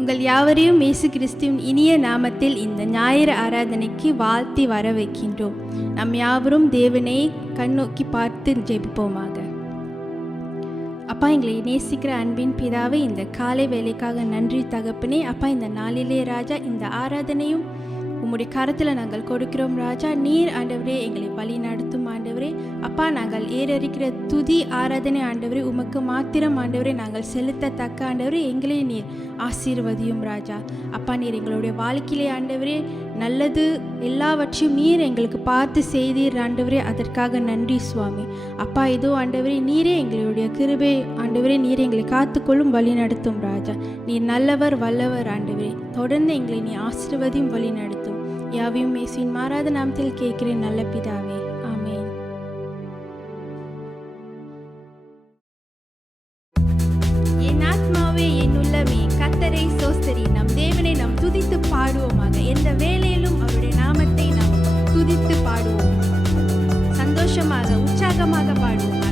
உங்கள் யாவரையும் இயேசு கிறிஸ்துவின் இனிய நாமத்தில் இந்த ஞாயிறு ஆராதனைக்கு வாழ்த்தி வர வைக்கின்றோம். நம் யாவரும் தேவனை கண்ணோக்கி பார்த்து ஜெபிப்போமாக. அப்பா, எங்களை நேசிக்கிற அன்பின் பிதாவே, இந்த காலை வேலைக்காக நன்றி தகப்பனே. அப்பா, இந்த நாளிலே ராஜா இந்த ஆராதனையும் உம்முடைய கரத்தில் நாங்கள் கொடுக்கிறோம் ராஜா. நீர் ஆண்டவரே எங்களை வழி நடத்தும் ஆண்டவரே. அப்பா, நாங்கள் ஏறறிக்கிற துதி ஆராதனை ஆண்டவரே உமக்கு மாத்திரம் ஆண்டவரே நாங்கள் செலுத்தத்தக்க ஆண்டவரே எங்களை நீர் ஆசீர்வதியும் ராஜா. அப்பா, நீர் எங்களுடைய வாழ்க்கையிலே ஆண்டவரே நல்லது எல்லாவற்றையும் நீர் எங்களுக்கு பார்த்து செய்தீர் ஆண்டவரே, அதற்காக நன்றி சுவாமி. அப்பா, இதோ ஆண்டவரே நீரே எங்களுடைய கிருபை ஆண்டவரே, நீர் எங்களை காத்துக்கொள்ளும் வழி நடத்தும் ராஜா. நீர் நல்லவர் வல்லவர் ஆண்டவரே, தொடர்ந்து எங்களை நீ ஆசீர்வதியும் வழி நடத்தும். யாவையும் இயேசுவின் மாறாத நாமத்தில் கேட்கிறேன் நல்ல பிதாவே, ஆமென். என் ஆத்மாவே என் உள்ளமே கர்த்தரை ஸ்தோத்திரி. நம் தேவனை நாம் துதித்து பாடுவோமாக. எந்த வேளையிலும் அவருடைய நாமத்தை நாம் துதித்து பாடுவோம். சந்தோஷமாக உற்சாகமாக பாடுவோமாக.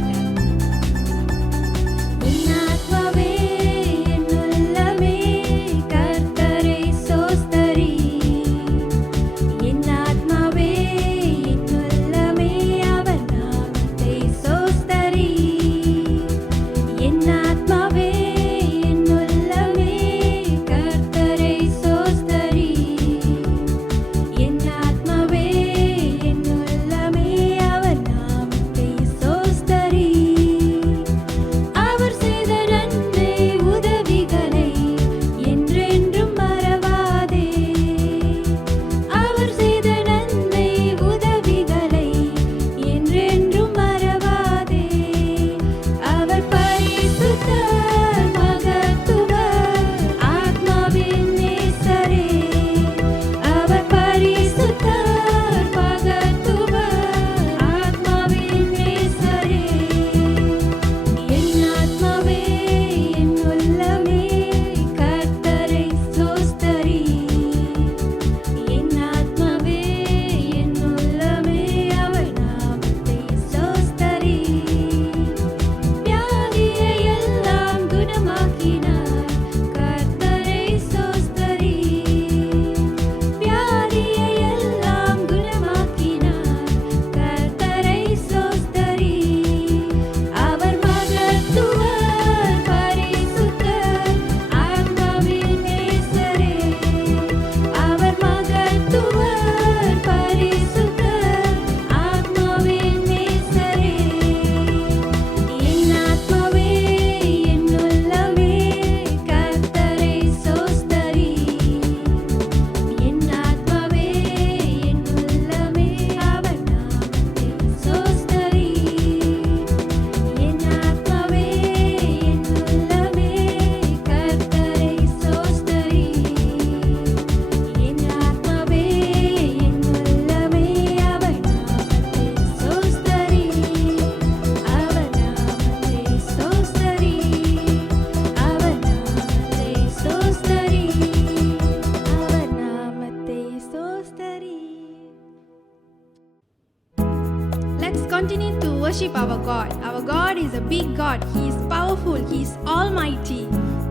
Continue to worship our God. Our God is a big God. He is powerful. He is almighty.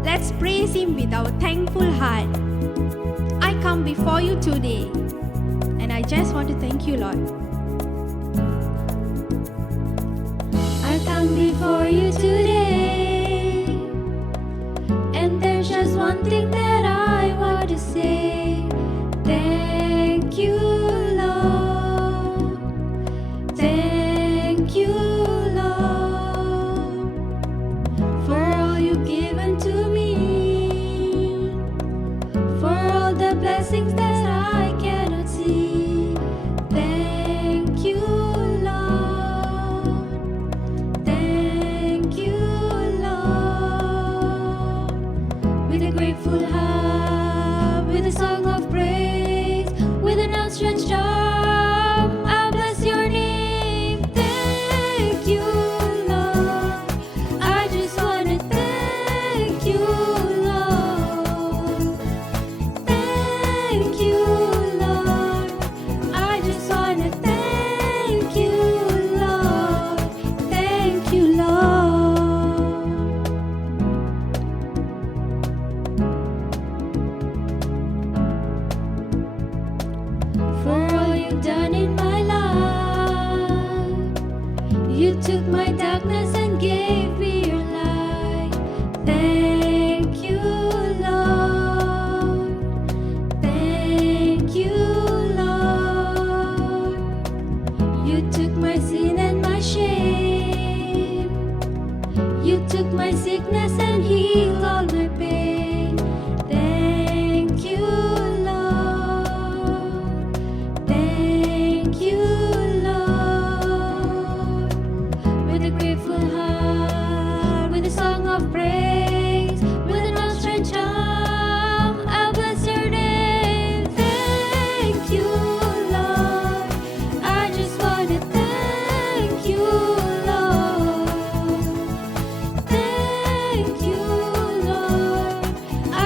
Let's praise Him with our thankful heart. I come before you today and I just want to thank you, Lord. I come before you today and there's just one thing that I want to say. Thank you, Lord. Thank you, Lord, for all you've given to me, for all the blessings that I cannot see. Thank you, Lord. Thank you, Lord. With a grateful heart, with a song of praise, with an outstretched arm, I'll bless your name. Thank You took my darkness and gave me your light. Thank you, Lord. Thank you, Lord. You took my sin and my shame. You took my sickness and healed all my pain. Thank you, Lord. Thank you, Lord. With a grateful heart, with a song of praise, with an outstretched arm, I'll bless your name. Thank you, Lord. I just want to thank you, Lord. Thank you, Lord.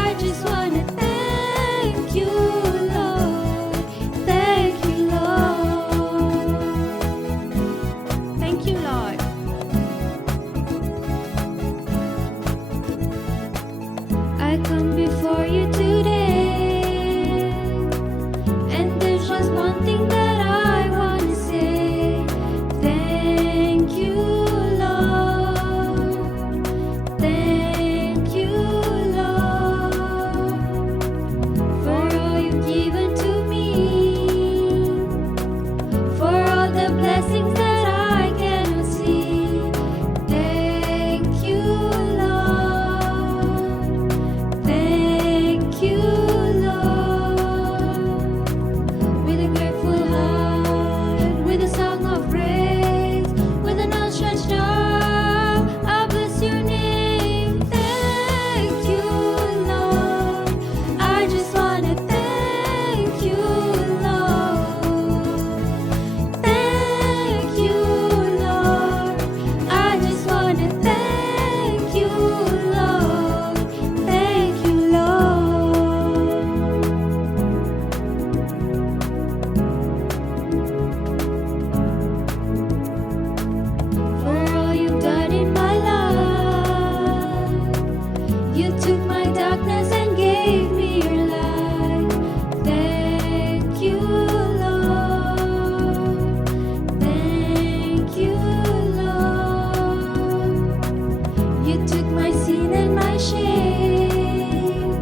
I just want to thank you, Lord. Thank you, Lord. Thank you, Lord. I come before you today, and there's just one thing that I want to say. Thank you, Lord. Thank you, Lord, for all you've given to me, for all the blessings that I cannot see. Thank you, Lord. Thank you, Lord. With a grateful heart, with a song of praise, with an outstretched arm, I'll bless your name. Thank you, Lord. I just want to thank you, Lord. Thank you, Lord. I just want to thank you, Lord. Thank you, Lord. For all you've done in my life, you took my darkness and gave me your light. Thank you, Lord. Thank you, Lord. You took my sin and my shame.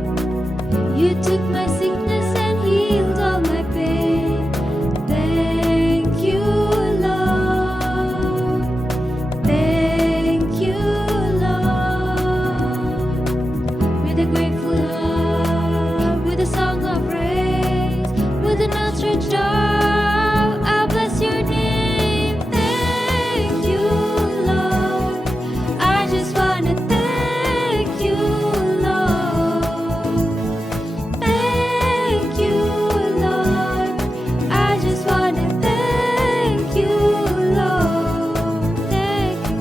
You took my sickness and healed all my pain. Thank you, Lord. Thank you, Lord. With a grateful heart, with a song of praise, with an outstretched arm, I'll bless your name. Thank you, Lord. I just want to thank you, Lord. Thank you, Lord. I just want to thank you, Lord. Thank you,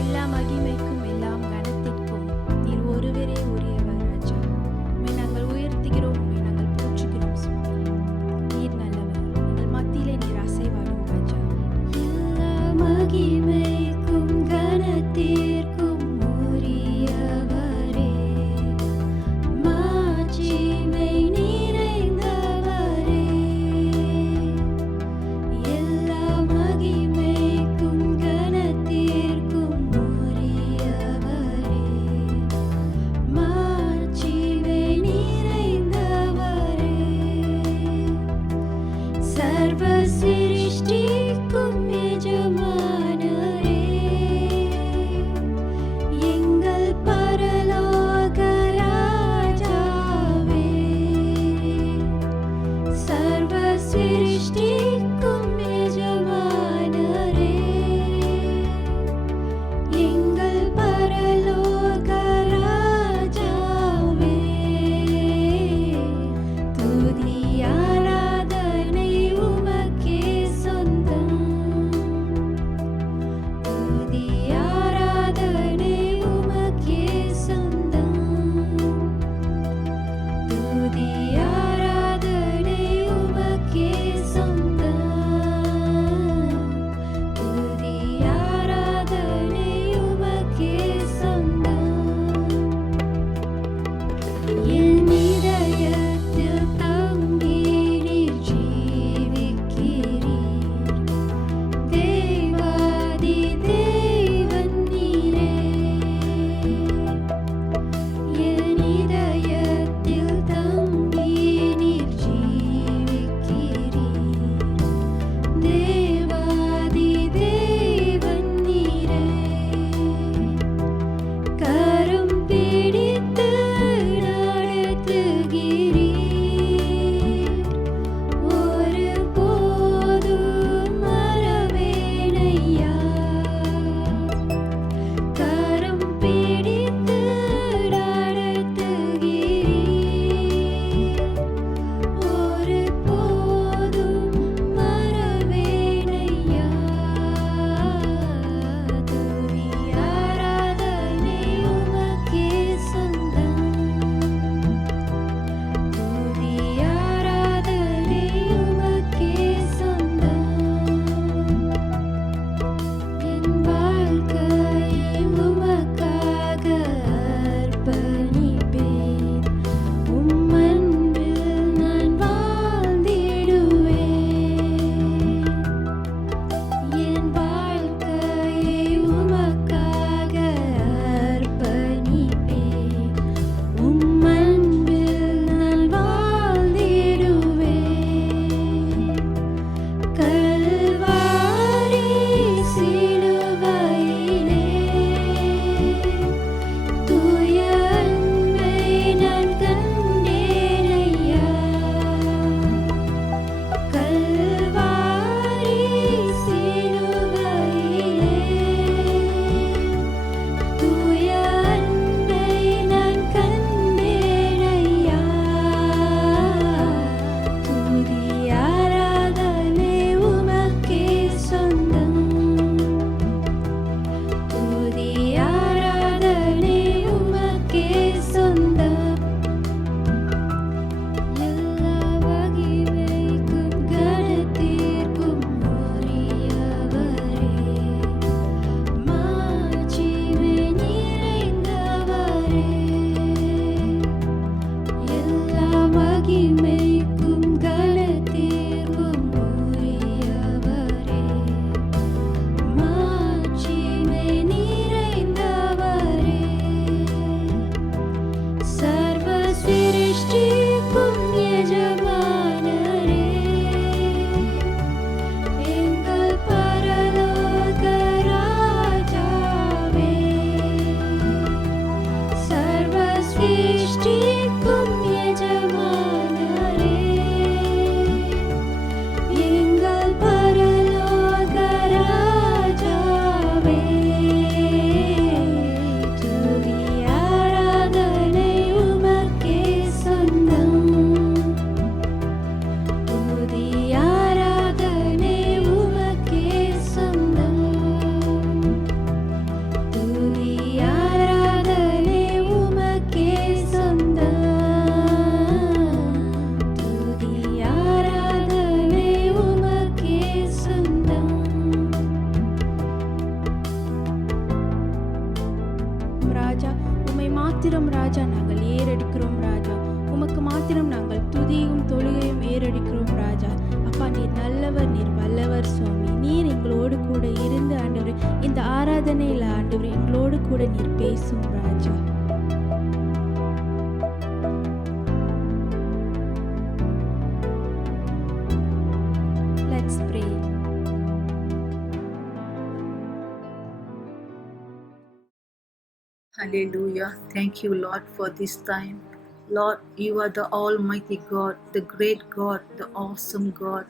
எல்லா மகிமைக்கும் எல்லாம் கனத்திற்கும் நீர் ஒருவரே உரியவர் ராஜா. உம்மை நாங்கள் உயர்த்துகிறோம், உம்மை நாங்கள் போற்றுகிறோம் சுவாமி. நீர் நல்லவர், எங்கள் மத்தியிலே நீர் அசைவாடும் ராஜா. எல்லா மகிமைக்கும் கனத்திற்கும் உரியவரே, மாட்சிமை நிறைந்தவரே. எல்லா மகிமைக்கும் கனத்திற்கும் உரியவரே, மாட்சிமை நிறைந்தவரே. சர்வ சிருஷ்டிக்கும் எஜமானவரே, மாத்திரம் ராஜா நாங்கள் ஏறெடுக்கிறோம் ராஜா. உமக்கு மாத்திரம் நாங்கள் துதியும் தொழுகையும் ஏறெடுக்கிறோம் ராஜா. அப்பா, நீர் நல்லவர், நீர் வல்லவர் சுவாமி. நீர் எங்களோடு கூட இருந்து ஆண்டவரே, இந்த ஆராதனையில் ஆண்டவரே எங்களோடு கூட நீர் பேசும் ராஜா. Let's pray. Hallelujah. Thank you, Lord, for this time. Lord, you are the Almighty God, the great God, the awesome God.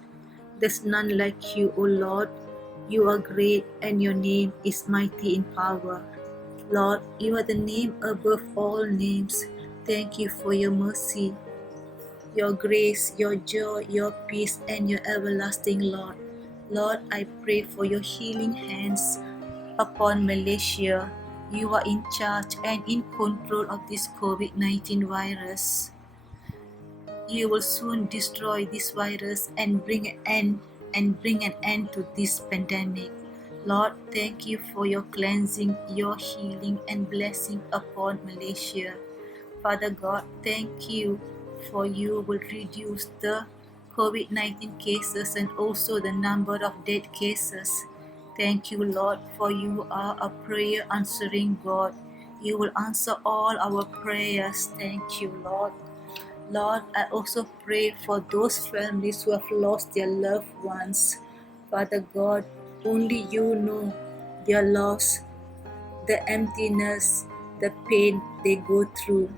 There's none like you, O Lord. You are great and your name is mighty in power. Lord, you are the name above all names. Thank you for your mercy, your grace, your joy, your peace, and your everlasting Lord. Lord, I pray for your healing hands upon Malaysia. You are in charge and in control of this COVID-19 virus. You will soon destroy this virus and bring an end to this pandemic. Lord, thank you for your cleansing, your healing and blessing upon Malaysia. Father God, thank you for you will reduce the COVID-19 cases and also the number of dead cases. Thank you, Lord, for you are a prayer answering God. You will answer all our prayers. Thank you, Lord. Lord, I also pray for those families who have lost their loved ones. Father God, only you know their loss, the emptiness, the pain they go through.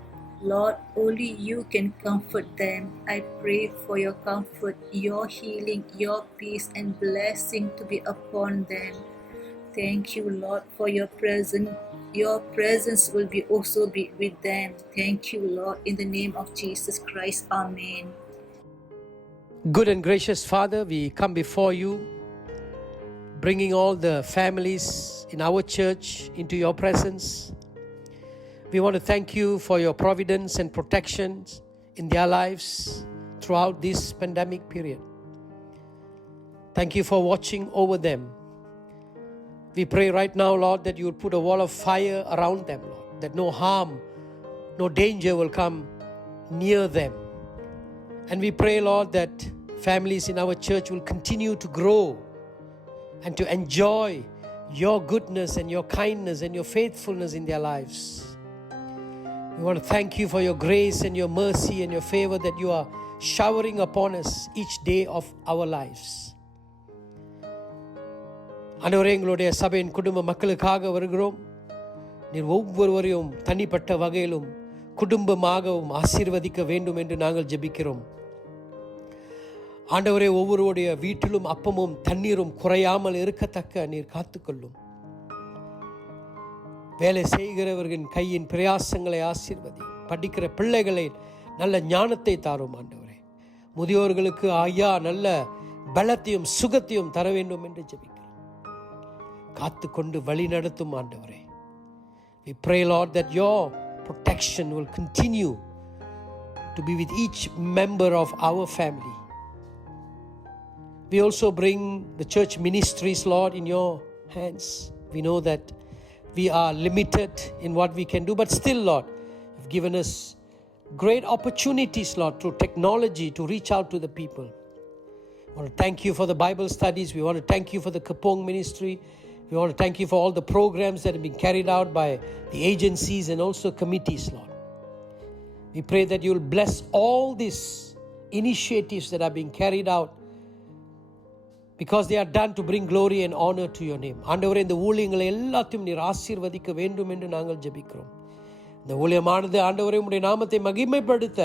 Lord, only you can comfort them. I pray for your comfort, your healing, your peace and blessing to be upon them. Thank you, Lord, for your presence. Your presence will be also be with them. Thank you, Lord, in the name of Jesus Christ. Amen. Good and gracious Father, we come before you, bringing all the families in our church into your presence. We want to thank you for your providence and protections in their lives throughout this pandemic period. Thank you for watching over them. We pray right now, Lord, that you will put a wall of fire around them, Lord, that no harm, no danger will come near them. And we pray, Lord, that families in our church will continue to grow and to enjoy your goodness and your kindness and your faithfulness in their lives. We want to thank you for your grace and your mercy and your favor that you are showering upon us each day of our lives. ஆண்டவரே, எங்களுடைய சபையின் குடும்ப மக்களுக்காக வருகிறோம். நீர் ஒவ்வொருவரையும் தனிப்பட்ட வகையிலும் குடும்பமாகவும் ஆசீர்வதிக்க வேண்டும் என்று நாங்கள் ஜெபிக்கிறோம். ஆண்டவரே, ஒவ்வொருவருடைய வீட்டிலும் அப்பமும் தண்ணீரும் குறையாமல் இருக்கத்தக்க நீர் காத்துக்கொள்ளும். வேலை செய்கிறவர்களின் கையின் பிரயாசங்களை ஆசீர்வதி. படிக்கிற பிள்ளைகளை நல்ல ஞானத்தை தாரும் ஆண்டவரே. முதியோர்களுக்கு ஐயா நல்ல பலத்தையும் சுகத்தையும் தர வேண்டும் என்று ஜெபிக்கிறோம். காத்து கொண்டு வழி நடத்தும் ஆண்டவரே. We pray, Lord, that your protection will continue to be with each member of our family. We also bring the church ministries, Lord, in your hands. We know that we are limited in what we can do, but still, Lord, you've given us great opportunities, Lord, through technology to reach out to the people. We want to thank you for the Bible studies. We want to thank you for the Kapong ministry. We want to thank you for all the programs that have been carried out by the agencies and also committees, Lord. We pray that you will bless all these initiatives that are being carried out because they are done to bring glory and honor to your name. ஆண்டவரே, இந்த ஊழியங்களை எல்லாத்தையும் நீர் ஆசீர்வதிக்க வேண்டும் என்று நாங்கள் ஜெபிக்கிறோம். இந்த ஊழியமானது ஆண்டவரே உம்முடைய நாமத்தை மகிமைப்படுத்த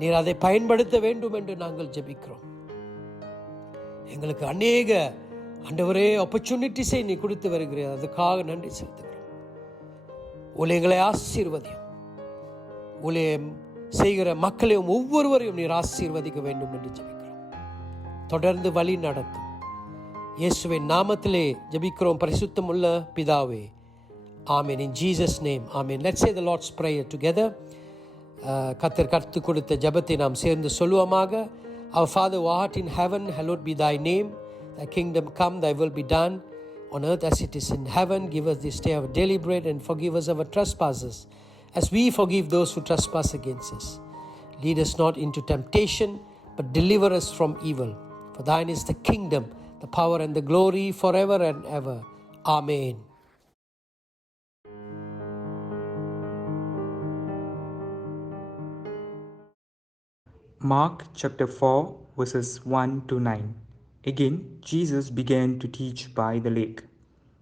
நீர் அதை பயன்படுத்த வேண்டும் என்று நாங்கள் ஜெபிக்கிறோம். எங்களுக்கு அநேக ஆண்டவரே ஆப்பர்ச்சுனிட்டிஸை நீ கொடுத்து வருகிறீர். அதுக்காக நன்றி செலுத்துகிறோம். ஊழியங்களை ஆசீர்வதியும். ஊழியம் செய்கிற மக்களையும் ஒவ்வொருவரையும் நீர் ஆசீர்வதிக்க வேண்டும் என்று ஜெபிக்கிறோம். தொடர்ந்து வழி நடத்தும். இயேசுவின் நாமத்திலே ஜெபிக்கிறோம் பரிசுத்தம் உள்ள பிதாவே. Amen. In Jesus' name. Amen. Let's say the Lord's Prayer together. கர்த்தர் கற்றுக் கொடுத்த ஜெபத்தை நாம் சேர்ந்து சொல்லுவோமாக. Our Father who art in heaven, hallowed be thy name. Thy kingdom come, thy will be done on earth as it is in heaven. Give us this day our daily bread and forgive us our trespasses as we forgive those who trespass against us. Lead us not into temptation, but deliver us from evil. For thine is the kingdom, the power and the glory forever and ever. Amen. Mark chapter 4 verses 1 to 9. Again, Jesus began to teach by the lake.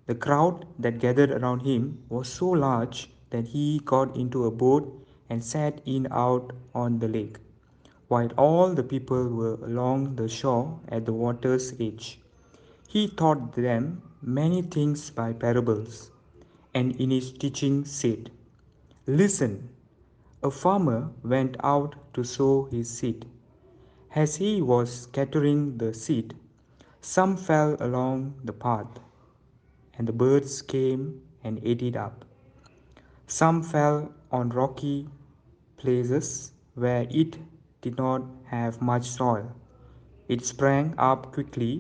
The crowd that gathered around him was so large that he got into a boat and sat in out on the lake, while all the people were along the shore at the water's edge. He taught them many things by parables, and in his teaching said, "Listen, a farmer went out to sow his seed. As he was scattering the seed, some fell along the path, and the birds came and ate it up. Some fell on rocky places where it did not have much soil. It sprang up quickly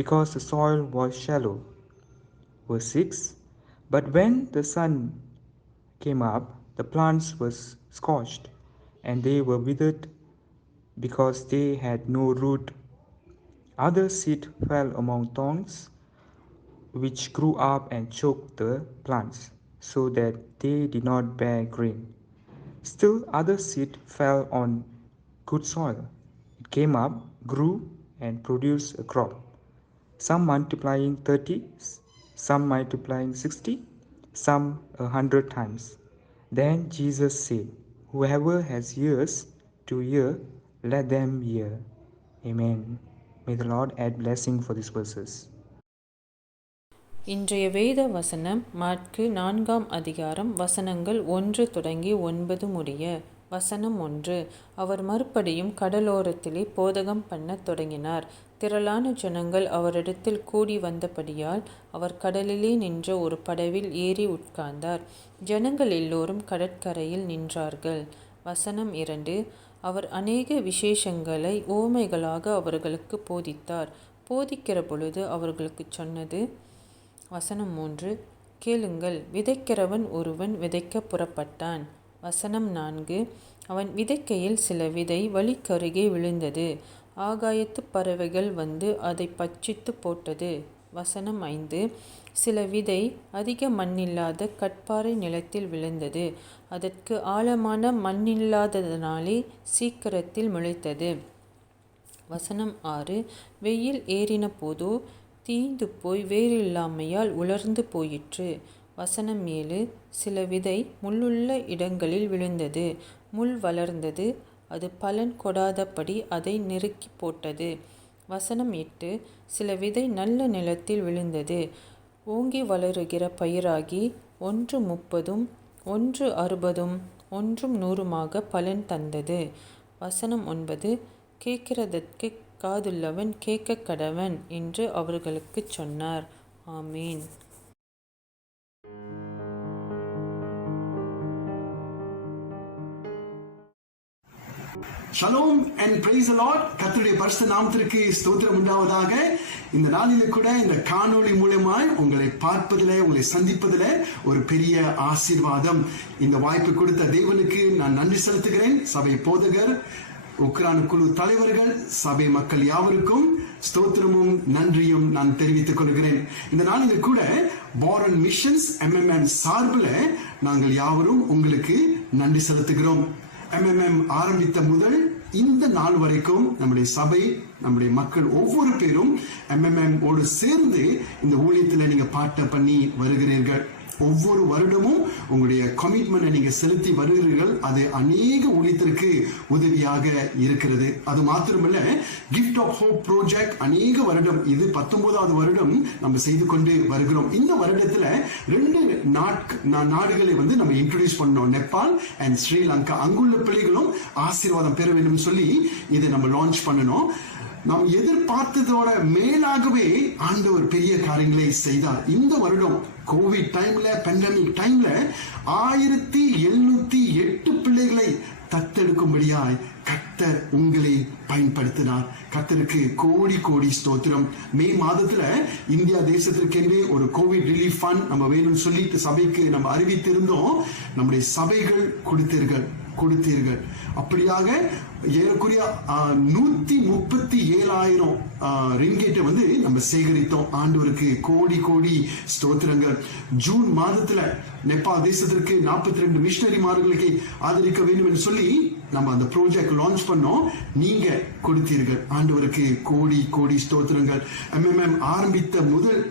because the soil was shallow." Verse 6. But when the sun came up, the plants were scorched, and they were withered because they had no root. Other seed fell among thorns, which grew up and choked the plants, so that they did not bear grain. Still other seed fell on good soil. It came up, grew, and produced a crop, some multiplying 30, some multiplying 60, some 100 times. Then Jesus said, "Whoever has ears to hear, let them hear." Amen. May the Lord add blessing for these verses. இன்றைய வேத வசனம் மாற்கு 4ஆம் அதிகாரம் வசனங்கள் 1 தொடங்கி 9 முடிய. வசனம் 1. அவர் மறுபடியும் கடலோரத்திலே போதகம் பண்ணத் தொடங்கினார். திரளான ஜனங்கள் அவரிடத்தில் கூடி வந்தபடியால் அவர் கடலிலே நின்ற ஒரு படவில் ஏறி உட்கார்ந்தார். ஜனங்கள் எல்லோரும் கடற்கரையில் நின்றார்கள். வசனம் 2. அவர் அநேக விசேஷங்களை உவமைகளாக அவர்களுக்கு போதித்தார். போதிக்கிற பொழுது அவர்களுக்கு சொன்னது. வசனம் 3. கேளுங்கள், விதைக்கிறவன் ஒருவன் விதைக்க புறப்பட்டான். வசனம் 4. அவன் விதைக்கையில் சில விதை வழிக்கருகே விழுந்தது. ஆகாயத்து பறவைகள் வந்து அதை பட்சித்து போட்டது. வசனம் 5. சில விதை அதிக மண்ணில்லாத கற்பாறை நிலத்தில் விழுந்தது. அதற்கு ஆழமான மண்ணில்லாததனாலே சீக்கிரத்தில் முளைத்தது. வசனம் 6. வெயில் ஏறின போதோ தீந்து போய் வேறில்லாமையால் உலர்ந்து போயிற்று. வசனம் 7. சில விதை முள்ளுள்ள இடங்களில் விழுந்தது. முள் வளர்ந்தது, அது பலன் கொடாதபடி அதை நெருக்கி போட்டது. வசனம் 8. சில விதை நல்ல நிலத்தில் விழுந்தது. ஓங்கி வளருகிற பயிராகி 1 30, 1 60, 1 100 பலன் தந்தது. வசனம் 9. கேட்கிறதற்கு காதுள்ளவன் கேட்க கடவன் என்று அவர்களுக்கு சொன்னார். ஆமீன். Shalom and praise the Lord. கர்த்தருடைய பரிசுத்த நாமத்திற்கு ஸ்தோத்திரம் உண்டாவதாக. இந்த நாளிலே கூட இந்த காணொளி மூலமாய் உங்களை பார்ப்பதிலே, உங்களை சந்திப்பதிலே ஒரு பெரிய ஆசீர்வாதம். இந்த வாய்ப்பு கொடுத்த தேவனுக்கு நான் நன்றி செலுத்துகிறேன். சபை போதகர், உக்ரான் குழு தலைவர்கள், சபை மக்கள் யாவருக்கும் ஸ்தோத்திரமும் நன்றியும் நான் தெரிவித்துக் கொள்கிறேன். இந்த நாளிலே கூட பாரன் மிஷன்ஸ் MMM சார்பில் நாங்கள் யாவரும் உங்களுக்கு நன்றி செலுத்துகிறோம். MMM ஆரம்பித்த முதல் இந்த நாள் வரைக்கும் நம்முடைய சபை, நம்முடைய மக்கள் ஒவ்வொரு பேரும் MMM ஓடு சேர்ந்து இந்த ஊழியத்தில் நீங்க பாட்ட பண்ணி வருகிறீர்கள். ஒவ்வொரு வருடமும் உங்களுடைய கமிட்மெண்ட்டை நீங்க செலுத்தி வருகிறீர்கள். அது அநேக ஊழியத்திற்கு உதவியாக இருக்கிறது. அது மாத்திரமல்ல, கிஃப்ட் ஆஃப் ஹோப் ப்ராஜெக்ட் அநேக வருடம், இது 19வது வருடம் நம்ம செய்து கொண்டு வருகிறோம். இந்த வருடத்துல 2 நாடுகளை நம்ம இன்ட்ரோடியூஸ் பண்ணோம், நேபாள் அண்ட் ஸ்ரீலங்கா. அங்குள்ள பிள்ளைகளும் ஆசீர்வாதம் பெற வேண்டும் சொல்லி இதை நம்ம லான்ச் பண்ணணும். நாம் எதிர்பார்த்ததோட மேலாகவே ஆண்டவர் பெரிய காரியங்களை செய்தார். இந்த வருடம் கோவிட் டைம்ல, பேண்டமிக் டைம்ல 1708 பிள்ளைகளை தத்தெடுக்கும்படியாய் கர்த்தர் உங்களை பயன்படுத்தினார். கர்த்தருக்கு கோடி கோடி ஸ்தோத்திரம். மே மாதத்துல இந்தியா தேசத்திற்கென்று ஒரு கோவிட் ரிலீஃப் ஃபண்ட் நம்ம வேணும்னு சொல்லிட்டு சபைக்கு நம்ம அறிவித்திருந்தோம். நம்முடைய சபைகள் கொடுத்தீர்கள். அப்படியாக ஏறக்குறைய 137,000 ரிங்கெட்டை வந்து நம்ம சேகரித்தோம். ஆண்டவருக்கு கோடி கோடி ஸ்தோத்திரங்கள். ஜூன் மாதத்துல நேபாள் தேசத்திற்கு 42 மிஷனரிமார்களுக்கு ஆதரிக்க வேண்டும் என்று சொல்லி நம்ம அந்த ப்ராஜெக்ட் லான்ச் பண்ணோம். நீங்க கொடுத்தீர்கள். ஆண்டவருக்கு கோடி கோடி ஸ்தோத்திரங்கள். MMM ஆரம்பித்த முதல்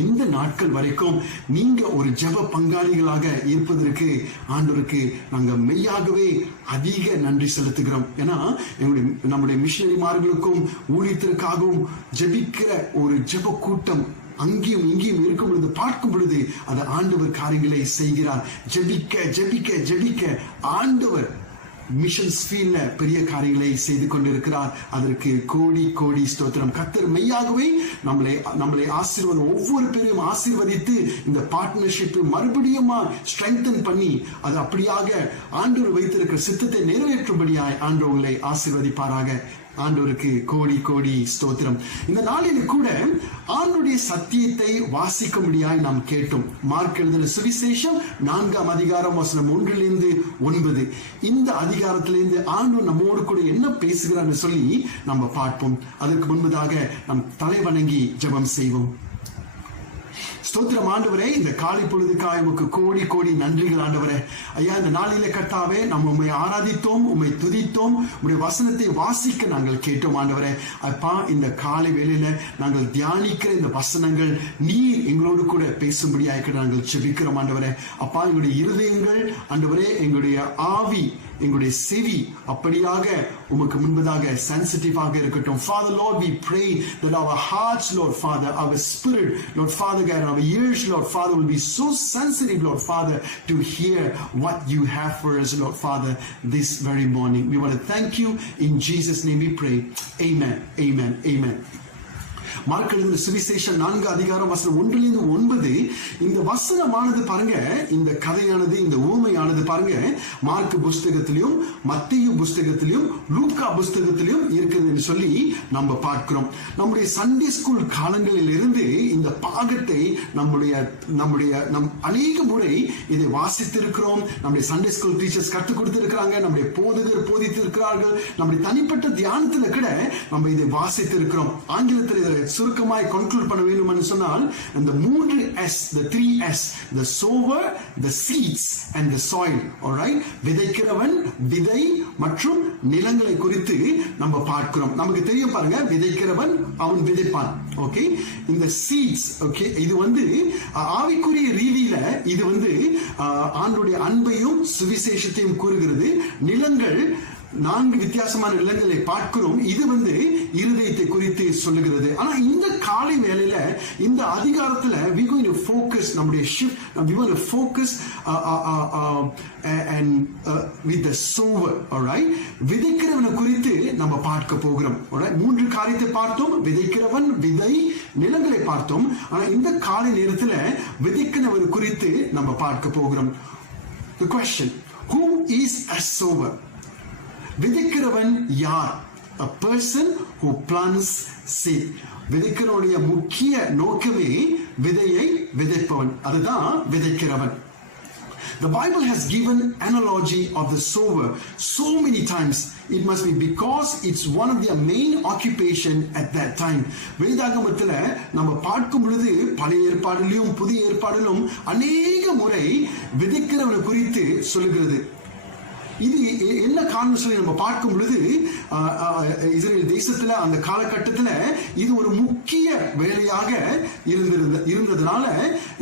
இந்த நாட்கள் வரைக்கும் நீங்க ஒரு ஜெப பங்காளிகளாக இருப்பதற்கு ஆண்டவருக்கு நாங்க மெய்யாகவே அதிக நன்றி செலுத்துகிறோம். ஏன்னா நம்முடைய மிஷனரிமார்களுக்கும் ஊழியத்திற்காகவும் ஜெபிக்கிற ஒரு ஜெப கூட்டம் அங்கேயும் இங்கேயும் இருக்கும் பொழுது பார்க்கும் பொழுது அது ஆண்டவர் காரியங்களை செய்கிறார். ஜெபிக்க ஜெபிக்க ஜெபிக்க ஆண்டவர் மிஷன்ஸ் ஃபீல்ட்ல பெரிய காரியங்களை செய்து கொண்டிருக்கிறார். அதற்கு கோடி கோடி ஸ்தோத்திரம். கர்த்தர் மெய்யாகவே நம்மளை ஆசீர்வாதம் ஒவ்வொரு பேரையும் ஆசீர்வதித்து இந்த பார்ட்னர்ஷிப் மறுபடியும் ஸ்ட்ரெங்தன் பண்ணி அது அப்படியாக ஆண்டவர் வைத்திருக்கிற சித்தத்தை நிறைவேற்றும்படியாய் ஆண்டவர்களை ஆசீர்வதிப்பாராக. ஆண்டவருக்கு கோடி கோடி ஸ்தோத்திரம். இந்த நாளில் கூட ஆண்டுடைய சத்தியத்தை வாசிக்கும்படியாய் நாம் கேட்டோம். மார்க் எழுதின சுவிசேஷம் 4ஆம் அதிகாரம் வசனம் 1-9. இந்த அதிகாரத்திலிருந்து ஆண்டு நம்மோடு கூட என்ன பேசுகிறான்னு சொல்லி நம்ம பார்ப்போம். அதற்கு முன்பதாக நம் தலை வணங்கி ஜெபம் செய்வோம். ஸ்தோத்திரம் ஆண்டவரே, இந்த காலை பொழுதுக்காய் உமக்கு கோடி கோடி நன்றிகள் ஆண்டவரே. ஐயா, இந்த நாளிலே கர்த்தாவே நம்ம உம்மை ஆராதித்தோம், உம்மை துதித்தோம், உம்முடைய வசனத்தை வாசிக்க நாங்கள் கேட்டோம் ஆண்டவரே. அப்பா, இந்த காலை வேளையில நாங்கள் தியானிக்கிற இந்த வசனங்கள் நீர் எங்களோடு கூட பேசும்படியாக நாங்கள் ஜெபிக்கிறோம் ஆண்டவரே. அப்பா, எங்களுடைய இருதயங்கள் ஆண்டவரே, எங்களுடைய ஆவி, எங்களுடைய செவி அப்படியாக உமக்கு முன்பதாக சென்சிட்டிவாக இருக்கட்டும். Father Lord, we pray that our hearts, Lord Father, our spirit, Lord Father God, our ears, Lord Father, will be so sensitive, Lord Father, to hear what you have for us, Lord Father, this very morning. We want to thank you. In Jesus' name we pray. Amen. Amen. Amen. Mark எழுதின சுவிசேஷம் 4ஆம் அதிகாரம் வசனம் 1-9. இந்த வசனமானது பாருங்க, இந்த கதையானது, இந்த ஊமையானது பாருங்க, மார்க் புஸ்தகத்திலும் மத்தேயு புஸ்தகத்திலும் லூக்கா புஸ்தகத்திலும் இருக்குது என்று சொல்லி நம்ம பார்க்கிறோம். நம்முடைய சண்டே ஸ்கூல் காலங்களில் இருந்து இந்த பாகத்தை நம் அநேக முறை இதை வாசித்திருக்கிறோம். நம்முடைய சண்டே ஸ்கூல் டீச்சர்ஸ் கற்றுக் கொடுத்திருக்கிறாங்க, நம்முடைய போதகர் போதித்திருக்கிறார்கள், நம்முடைய தனிப்பட்ட தியானத்துல கூட நம்ம இதை வாசித்திருக்கிறோம். ஆங்கிலத்தில் இதை சுருக்கமாய் கன்க்ளூட் பண்ண வேண்டும் என்று சொன்னால், இந்த 3 S, the 3 S, the sower, the seeds and the soil. Alright, விதைக்கிறவன், விதை மற்றும் நிலங்களை குறித்து நம்ம பார்க்கிறோம். நமக்கு தெரியும் பாருங்க, விதைக்கிறவன் அவன் விதைப்பான். ஓகே, இந்த சீட்ஸ், ஓகே, இது வந்து ஆவிக்குரிய ரீதியில இது வந்து ஆண்டுடைய அன்பையும் சுவிசேஷத்தையும் கூறுகிறது. நிலங்கள் 4 வித்தியாசமான நிலங்களை பார்க்கிறோம். இது வந்து இருதயத்தை குறித்து சொல்லுகிறது. ஆனா இந்த காலை வேளையில இந்த அதிகாரத்துல we going to focus, நம்முடைய shift, we want to focus and with the sower. Alright, விதைக்கிறவனை குறித்து நம்ம பார்க்க போகிறோம். Alright, 3 காரியத்தை பார்த்தோம். விதைக்கிறவன், விதை, நிலங்களை பார்த்தோம். ஆனா இந்த காலை நேரத்துல விதைக்கிறவன் குறித்து நம்ம பார்க்க போகிறோம். The question, who is a sower? விதைக்கிறவன் யார்? A person who plants seed. விதைக்கிறவனுடைய முக்கிய நோக்கமே விதையை விதைப்பவன், அதுதான் விதைக்கிறவன். The Bible has given analogy of the sower so many times. It must be because it's one of their main occupation at that time. வேதாகமத்துல நம்ம பார்க்கும் பொழுது பழைய ஏற்பாடிலும் புதிய ஏற்பாடிலும் அநேக முறை விதைக்கிறவனை குறித்து சொல்லுகிறது. இது என்ன காரணம் சொல்லி நம்ம பார்க்கும் பொழுது, இஸ்ரேல் தேசத்துல அந்த காலகட்டத்துல இது ஒரு முக்கிய வேலையாக இருந்ததுனால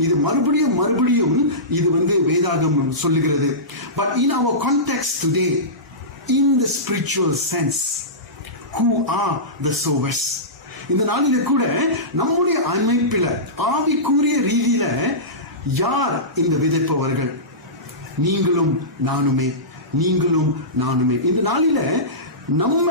இது மறுபடியும் இது வந்து வேதாகமம் சொல்லுகிறது. But in our context today, in the spiritual sense, who are the sowers? இந்த நாளில கூட நம்முடைய அமைப்பில ஆவிக்குரிய ரீதியில யார் இந்த விதைப்பவர்கள்? நீங்களும் நானுமே. இந்த நாளில நம்ம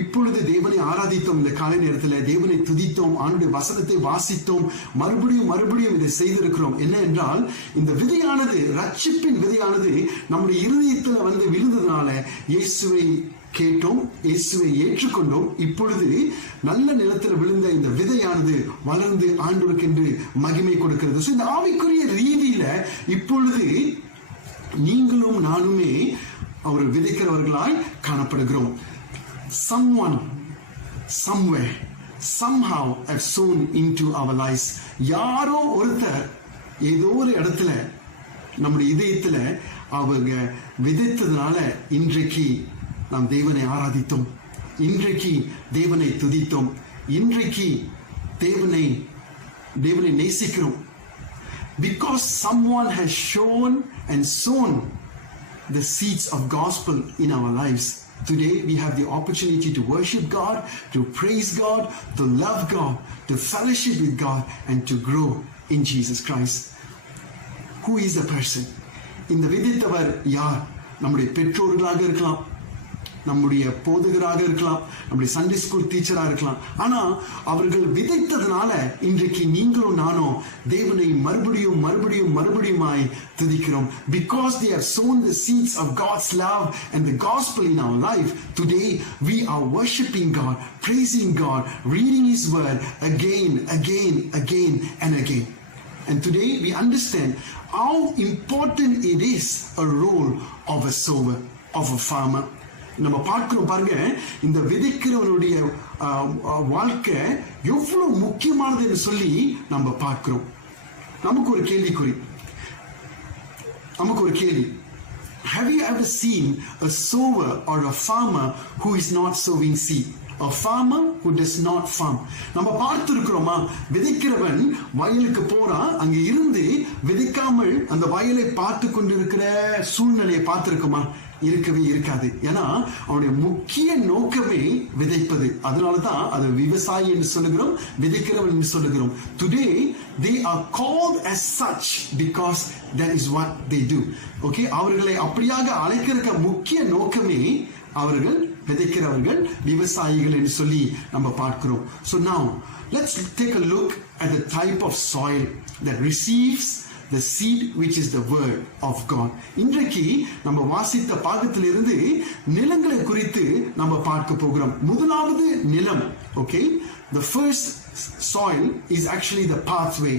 இப்பொழுது தேவனை ஆராதித்தோம், இந்த காலை நேரத்தில் தேவனை துதித்தோம், ஆண்டுடைய வசனத்தை வாசித்தோம், மறுபடியும் இதை செய்திருக்கிறோம். என்ன என்றால், இந்த விதையானது, ரட்சிப்பின் விதையானது நம்முடைய இருதயத்தில் வந்து விழுந்ததுனால இயேசுவை கேட்டோம், இயேசுவை ஏற்றுக்கொண்டோம். இப்பொழுது நல்ல நிலத்தில் விழுந்த இந்த விதையானது வளர்ந்து ஆண்டவருக்கென்று மகிமை கொடுக்கிறது. இந்த ஆவிக்குரிய ரீதியில இப்பொழுது நீங்களும் நானுமே அவர் விதைக்கிறவர்களாய் காணப்படுகிறோம். Someone, somewhere, somehow have sown into our lives. யாரோ ஒருத்தர் ஏதோ ஒரு இடத்துல நம்முடைய இதயத்துல அவங்க விதைத்ததுனால இன்றைக்கு நாம் தேவனை ஆராதித்தோம், இன்றைக்கு தேவனை துதித்தோம், இன்றைக்கு தேவனை நேசிக்கிறோம். Because someone has shown and sown the seeds of gospel in our lives. Today we have the opportunity to worship God, to praise God, to love God, to fellowship with God, and to grow in Jesus Christ. Who is the person? இந்த விதைத்தவர் யார்? நம்முடைய பெற்றோர்களாக இருக்கலாம், நம்முடைய போதகராக இருக்கலாம், நம்முடைய Sunday school டீச்சராக இருக்கலாம். ஆனா அவர்கள் விதைத்ததுனால இன்றைக்கு நீங்களும் நானும் தேவனை மறுபடியுமாய் துதிக்கிறோம். Because they have sown the seeds of God's love and the gospel in our life, today we are worshiping God, praising God, reading His word again and again. And today we understand how important it is a role of a sower, of a farmer. நம்ம பார்க்கிறோம் பாருங்க, இந்த விதைக்கிறவனுடைய வாழ்க்கை எவ்வளவு முக்கியமானது என்று சொல்லி நம்ம பார்க்கிறோம். நமக்கு ஒரு கேள்வி, have you ever seen a sower or a farmer who is not sowing seed? A farmer who does not farm. நம்ம பார்த்திருக்கிறோமா? விதைக்கிறவன் வயலுக்கு போறான், அங்க இருந்து விதைக்காமல் அந்த வயலை பார்த்து கொண்டிருக்கிற சூழ்நிலையை பார்த்திருக்குமா? இருக்கவே இருக்காது. ஏன்னா அவனுடைய முக்கிய நோக்கமே விதைப்பது. அதனாலதான் அது விவசாயி என்று சொல்லுகிறோம், விதைக்கிறவன் என்று சொல்லுகிறோம். Today they are called as such because that is what they do. Okay, அவர்களை அப்படியாக அழைக்கிற முக்கிய நோக்கமே அவர்கள் விதைக்கிறவர்கள், விவசாயிகள் என்று சொல்லி நம்ம பார்க்கிறோம். So now let's take a look at the type of soil that receives the seed, which is the word of God. இன்றைக்கு நம்ம வாசித்த பாகத்திலிருந்து நிலங்களை குறித்து நம்ம பார்க்க போகிறோம். முதலாவது நிலம். Okay, the first soil is actually the pathway.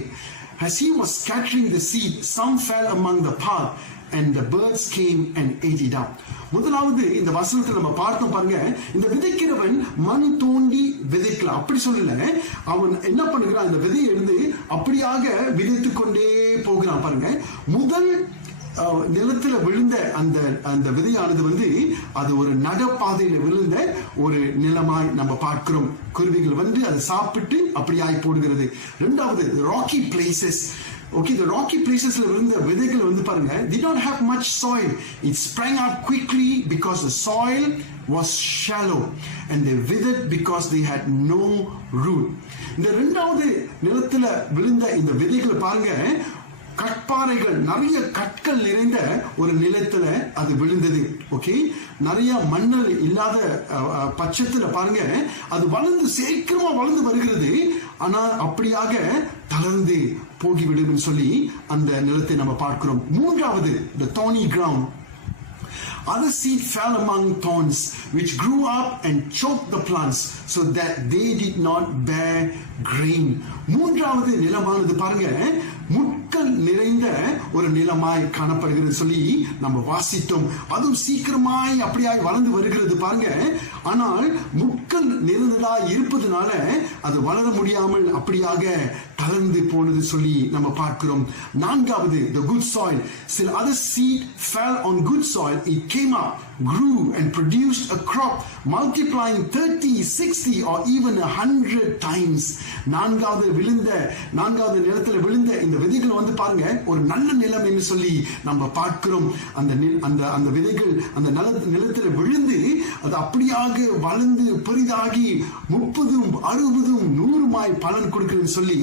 As he was scattering the seed, some fell among the path and the birds came and ate it up. முதலாவது இந்த வசனத்தில் நம்ம பார்த்தோம் பாருங்க, இந்த விதைக்கிறவன் மண் தோண்டி விதைக்கலாம் அப்படி சொல்லல, அவன் என்ன பண்ணுகிறான், இந்த விதையை எடுத்து அப்படியாக விதைத்து கொண்டே போகிறான். பாருங்க, முதல் நிலத்துல விழுந்த அந்த விதையானது வந்து அது ஒரு நடப்பாதையில விழுந்த ஒரு நிலமாய் நம்ம பார்க்கிறோம். குருவிகள் வந்து அதை சாப்பிட்டு அப்படியாய் போடுகிறது. இரண்டாவது rocky places. Okay, the rocky places விழுந்த விதைகள் வந்து பாருங்க, did not have much soil. It sprang up quickly because the soil was shallow, and they withered because they had no root. இந்த இரண்டாவது நிலத்துல விழுந்த இந்த விதைகளை பாருங்க, கற்பாறைகள், நிறைய கற்கள் நிறைந்த ஒரு நிலத்துல அது விழுந்தது. ஓகே, நிறைய மண்ணல் இல்லாத பட்சத்துல பாருங்க, அது வளர்ந்து சீக்கிரமா வளர்ந்து வருகிறது, ஆனால் அப்படியாக தளர்ந்து போகிவிடும் சொல்லி அந்த நிலத்தை நம்ம பார்க்கிறோம். மூன்றாவது the thorny ground. Other seed fell among thorns, which grew up and choked the plants, so that they did not bear grain. மூன்றாவது நிலமானது பாருங்க, முட்கள் நிறைந்த ஒரு நிலமாய் காணப்படுகிறது சொல்லி நம்ம வாசித்தோம். அதுவும் சீக்கிரமாய் அப்படியாய் வளர்ந்து வருகிறது பாருங்க. ஆனால் முட்கள் நிறைந்ததா இருப்பதனால அது வளர முடியாமல் அப்படியாக தளர்ந்து போனது சொல்லி நம்ம பார்க்கிறோம். நான்காவது the good soil. Still other seed fell on good soil. It came up, grew and produced a crop, multiplying 30, 60 or even 100 times. நான்காவது நிலத்தில் விழுந்த இந்த விதைகள் வந்து பாருங்க, ஒரு நல்ல நிலம் என்று சொல்லி நம்ம பார்க்கிறோம். அந்த விதைகள் அந்த நிலத்தில் விழுந்து அது அப்படியாக வளர்ந்து பெரிதாகி 30, 60, 100 பலன் கொடுக்கிறது சொல்லி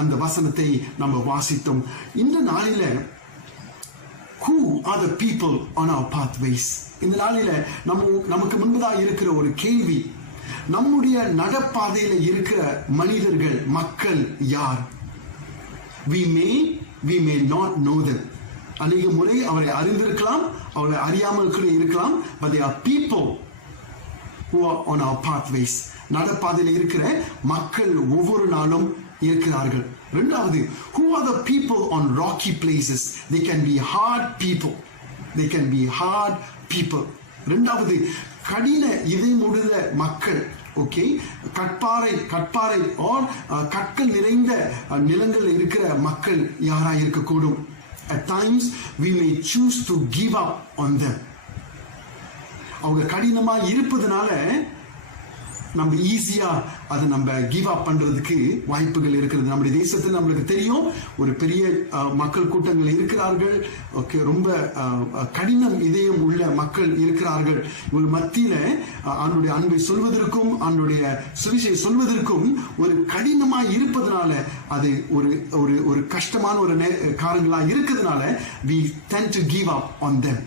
அந்த வசனத்தை நம்ம வாசித்தோம். இந்த நாளில who are the people on our pathways? இந்த நாளில நமக்கு முன்பதாக இருக்கிற ஒரு கேள்வி, நம்முடைய நடப்பாதையில இருக்கிற மனிதர்கள், மக்கள் யார்? we may not know them. அநேக முறை அவரை அறிந்திருக்கலாம், அவரை அறியாமல் கூட இருக்கலாம். but they are people who are on our pathways. நடப்பாதையில் இருக்கிற மக்கள் ஒவ்வொரு நாளும் இருக்கிறார்கள். இரண்டாவது, who are the people on rocky places? They can be hard people. இரண்டாவது, கடின இதயமுள்ள மக்கள். ஓகே, கட்பாறை கற்கள் நிறைந்த நிலங்கள் இருக்கிற மக்கள் யாரா இருக்கக்கூடும். At times we may choose to give up on them. அவங்க கடினமா இருப்பதனால நம்ம ஈஸியா அதை நம்ம கிவ் அப் பண்றதுக்கு வாய்ப்புகள் இருக்கிறது. நம்முடைய தேசத்தில் நம்மளுக்கு தெரியும், ஒரு பெரிய மக்கள் கூட்டங்கள் இருக்கிறார்கள். ஓகே, ரொம்ப கடினம் இதயம் உள்ள மக்கள் இருக்கிறார்கள். இவங்க மத்தியில அவனுடைய அன்பை சொல்வதற்கும் அவனுடைய சுவிசேஷத்தை சொல்வதற்கும் ஒரு கடினமா இருப்பதனால, அது ஒரு கஷ்டமான ஒரு காரணங்களா இருக்கிறதுனால we tend to give up on them.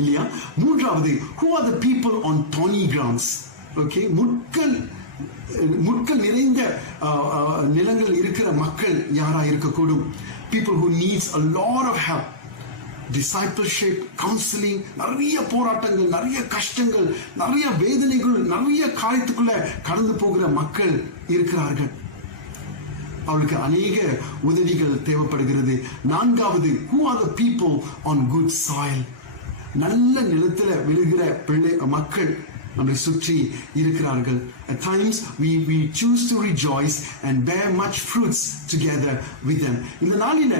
இல்லையா? மூன்றாவது, who are the people on thorny grounds? Okay, முட்கள் நிறைந்த நிலங்கள் இருக்கிற மக்கள் யாரா இருக்கக்கூடும். people who needs a lot of help, discipleship, counseling, நிறைய போராட்டங்கள், நிறைய கஷ்டங்கள், நிறைய வேதனைகள், நிறைய காரியத்துக்குள்ள கடந்து போகிற மக்கள் இருக்கிறார்கள். அவளுக்கு அநேக உதவிகள் தேவைப்படுகிறது. நான்காவது, who are the people on good soil? நல்ல நிலத்துல விழுகிற மக்கள் நம்மை சுற்றி இருக்கிறார்கள். At times we choose to rejoice and bear much fruits together with them. இந்த நாளில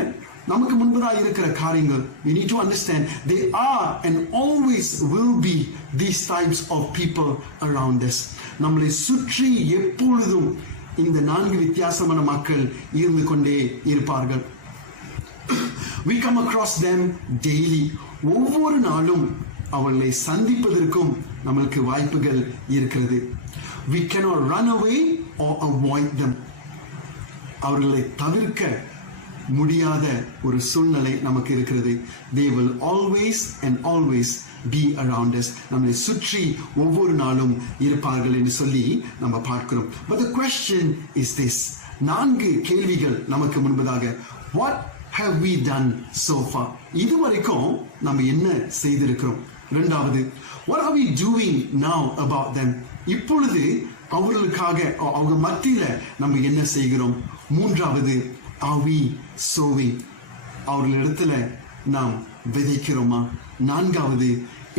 நமக்கு முன்பதாக இருக்கிற காரியங்கள், we need to understand they are and always will be these types of people around us. நம்மளை சுற்றி எப்பொழுதும் இந்த 4 வித்தியாசமான மக்கள் இருந்து கொண்டே இருப்பார்கள். We come across them daily. ஒவ்வொரு நாளும் அவர்களை சந்திப்பதற்கும் நமக்கு வாய்ப்புகள் இருக்கிறது. We cannot run away or avoid them. அவர்களை தவிர்க்க முடியாத ஒரு சூழ்நிலை நமக்கு இருக்கிறது. They will always be around us. நம்மை சுற்றி ஒவ்வொரு நாளும் இருப்பார்கள் என்று சொல்லி நம்ம பார்க்கிறோம். But the question is this. 4 கேள்விகள் நமக்கு முன்பதாக. What have we done so far? இதுவரைக்கும் நம்ம என்ன செய்திருக்கிறோம்? இரண்டாவது, what are we doing now about them? இப்பொழுது அவர்களுக்காக அவங்க மத்தியில நம்ம என்ன செய்கிறோம்? மூன்றாவது, are we sowing? அவர்களிடத்துல நாம் விதைக்கிறோமா? நான்காவது,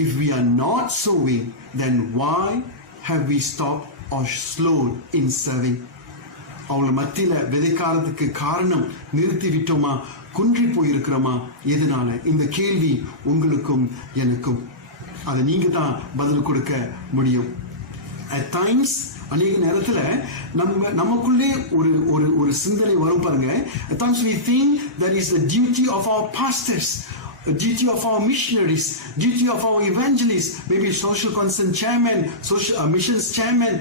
if we are not sowing, then why have we stopped or slowed in serving? அவங்கள மத்தியில விதைக்காரத்துக்கு காரணம் நிறுத்தி விட்டோமா, குன்றி போயிருக்கிறோமா? எதனால? இந்த கேள்வி உங்களுக்கும் எனக்கும். அதை நீங்க தான் பதில் கொடுக்க முடியும். At times, அநேக நேரத்துல நமக்குள்ளே ஒரு சிந்தனை வரும் பாருங்க. At times we think that is the duty of our pastors, a duty of our missionaries, duty of our evangelists, maybe social concern chairman, social missions chairman,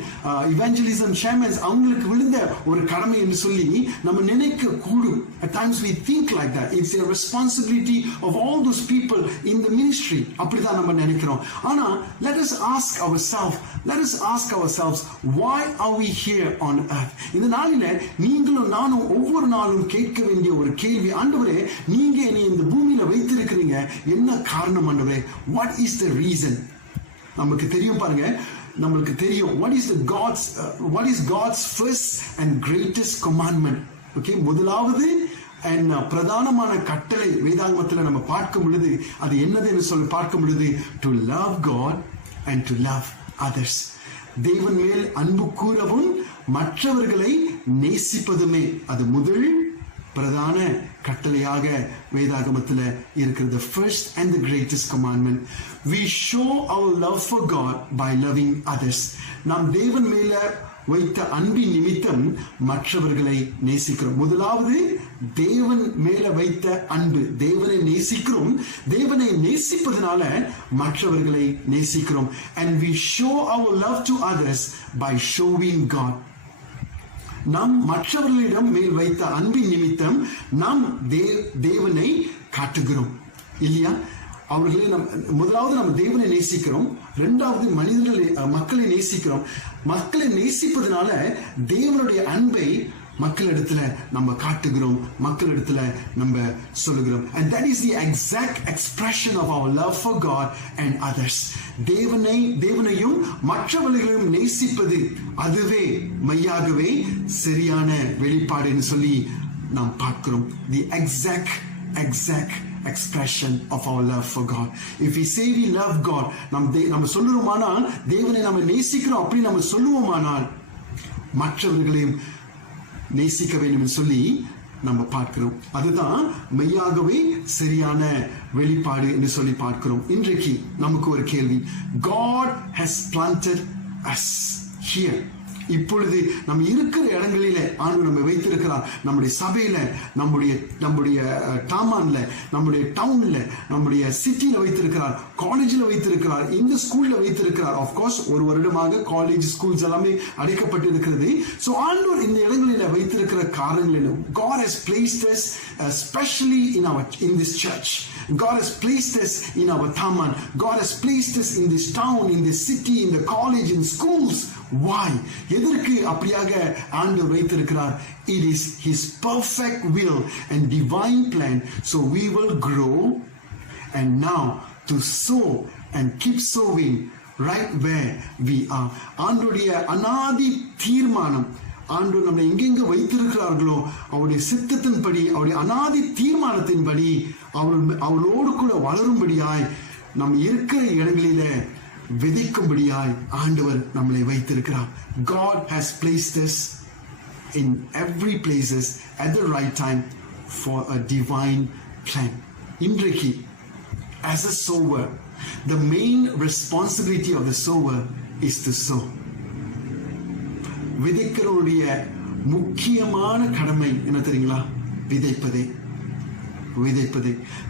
evangelism chairmen, அவங்களுக்கு விழுந்த ஒரு கடமை என்று சொல்லி நம்ம நினைக்க கூடும். At times we think like that. It's a responsibility of all those people in the ministry. அப்படிதான் நம்ம நினைக்கிறோம். ஆனா let us ask ourselves, why are we here on earth? இந்த நாளில நீங்களும் நானும் ஒவ்வொரு நாளும் கேட்க வேண்டிய ஒரு கேள்வி, ஆண்டவரே நீங்க என்னை இந்த பூமியில வைத்திருக்க என்ன காரணம் ஆண்டவரே? what is the reason? நமக்கு தெரியும் பாருங்க, நமக்கு தெரியும் what is God's first and greatest commandment. Okay, முதலாவது and பிரதானமான கட்டளை வேதாகமத்தில் நம்ம பார்க்கும் பொழுது அது என்னதுன்னு சொல்லி பார்க்கும் பொழுது to love God and to love others. தேவன் மேல் அன்பு கூறவும் மற்றவர்களை நேசிப்பதுமே அது முதல் பிரதான கட்டளையாக வேதாகமத்தில் இருக்கிறது. The first and the greatest commandment. We show our love for God by loving others. நாம் தேவன் மேல வைத்த அன்பின் நிமித்தம் மற்றவர்களை நேசிக்கிறோம். முதலாவது தேவன் மேல வைத்த அன்பு, தேவனை நேசிக்கிறோம். தேவனை நேசிப்பதனால மற்றவர்களை நேசிக்கிறோம். And we show our love to others by showing God. நாம் மற்றவர்களிடம் மேல் வைத்த அன்பின் நிமித்தம் நாம் தேவனை காட்டுகிறோம். இல்லையா? அவர்களே முதலாவது நம்ம தேவனை நேசிக்கிறோம், இரண்டாவது மக்களை நேசிக்கிறோம். மக்களை நேசிப்பதனால தேவனுடைய அன்பை மக்களிடத்துல நம்ம காட்டுகிறோம், மக்களிடத்துல நம்ம சொல்லுகிறோம். And that is the exact expression of our love for God and others. தேவனையும் மற்றவர்களையும் நேசிப்பது அதுவே மெய்யாகவே சரியான வெளிப்பாடுன்னு சொல்லி நாம் பார்க்கிறோம். The exact expression of our love for God. If we say we love God, நம்ம சொல்லுவோமானால் தேவனை நம்ம நேசிக்கிறோம் அப்படி நம்ம சொல்லுவோமானால் மற்றவர்களையும் நேசிக்க வேண்டும் சொல்லி நம்ம பார்க்கிறோம். அதுதான் மெய்யாகவே சரியான வெளிப்பாடு என்று சொல்லி பார்க்கிறோம். இன்றைக்கு நமக்கு ஒரு கேள்வி. God has planted us here. இப்பொழுது நம்ம இருக்கிற இடங்களில ஆண்டவர் நம்ம வைத்திருக்கிறார். நம்முடைய சபையில, நம்முடைய டாமான்ல, நம்முடைய டவுன்ல, நம்முடைய சிட்டியில வைத்திருக்கிறார், காலேஜில் வைத்திருக்கிறார், இந்த ஸ்கூல்ல வைத்திருக்கிறார். ஆஃப்கோர்ஸ் ஒரு வருடமாக காலேஜ் ஸ்கூல்ஸ் எல்லாமே அடைக்கப்பட்டு இருக்கிறது. ஸோ ஆண்டவர் இந்த இடங்களில வைத்திருக்கிற காரணங்களிலும் God has placed us especially in this church. God has placed us in our Taman. God has placed us in this town, in this city, in the college, in schools. Why? எதற்கு அப்படியாக ஆண்டவர் வைத்திருக்கிறார்? It is His perfect will and divine plan, so we will grow and now to sow and keep sowing right where we are. ஆண்டவருடைய அநாதி தீர்மானம், ஆண்டவர் நம்மை எங்கெங்க வைத்திருக்கிறார்களோ அவருடைய சித்தத்தின்படி, அவருடைய அநாதி தீர்மானத்தின்படி அவளோடு கூட வளரும்படியாய் நம்ம இருக்கிற இடங்களில விதைக்கும்படியாய் ஆண்டவர் நம்மளை வைத்திருக்கிறார். God has placed us in every places at the right time for a divine plan. இன்றைக்கு as a sower, the main responsibility of the sower is to sow. விதைக்கிறவருடைய முக்கியமான கடமை என்ன தெரியுங்களா? விதைப்பதே.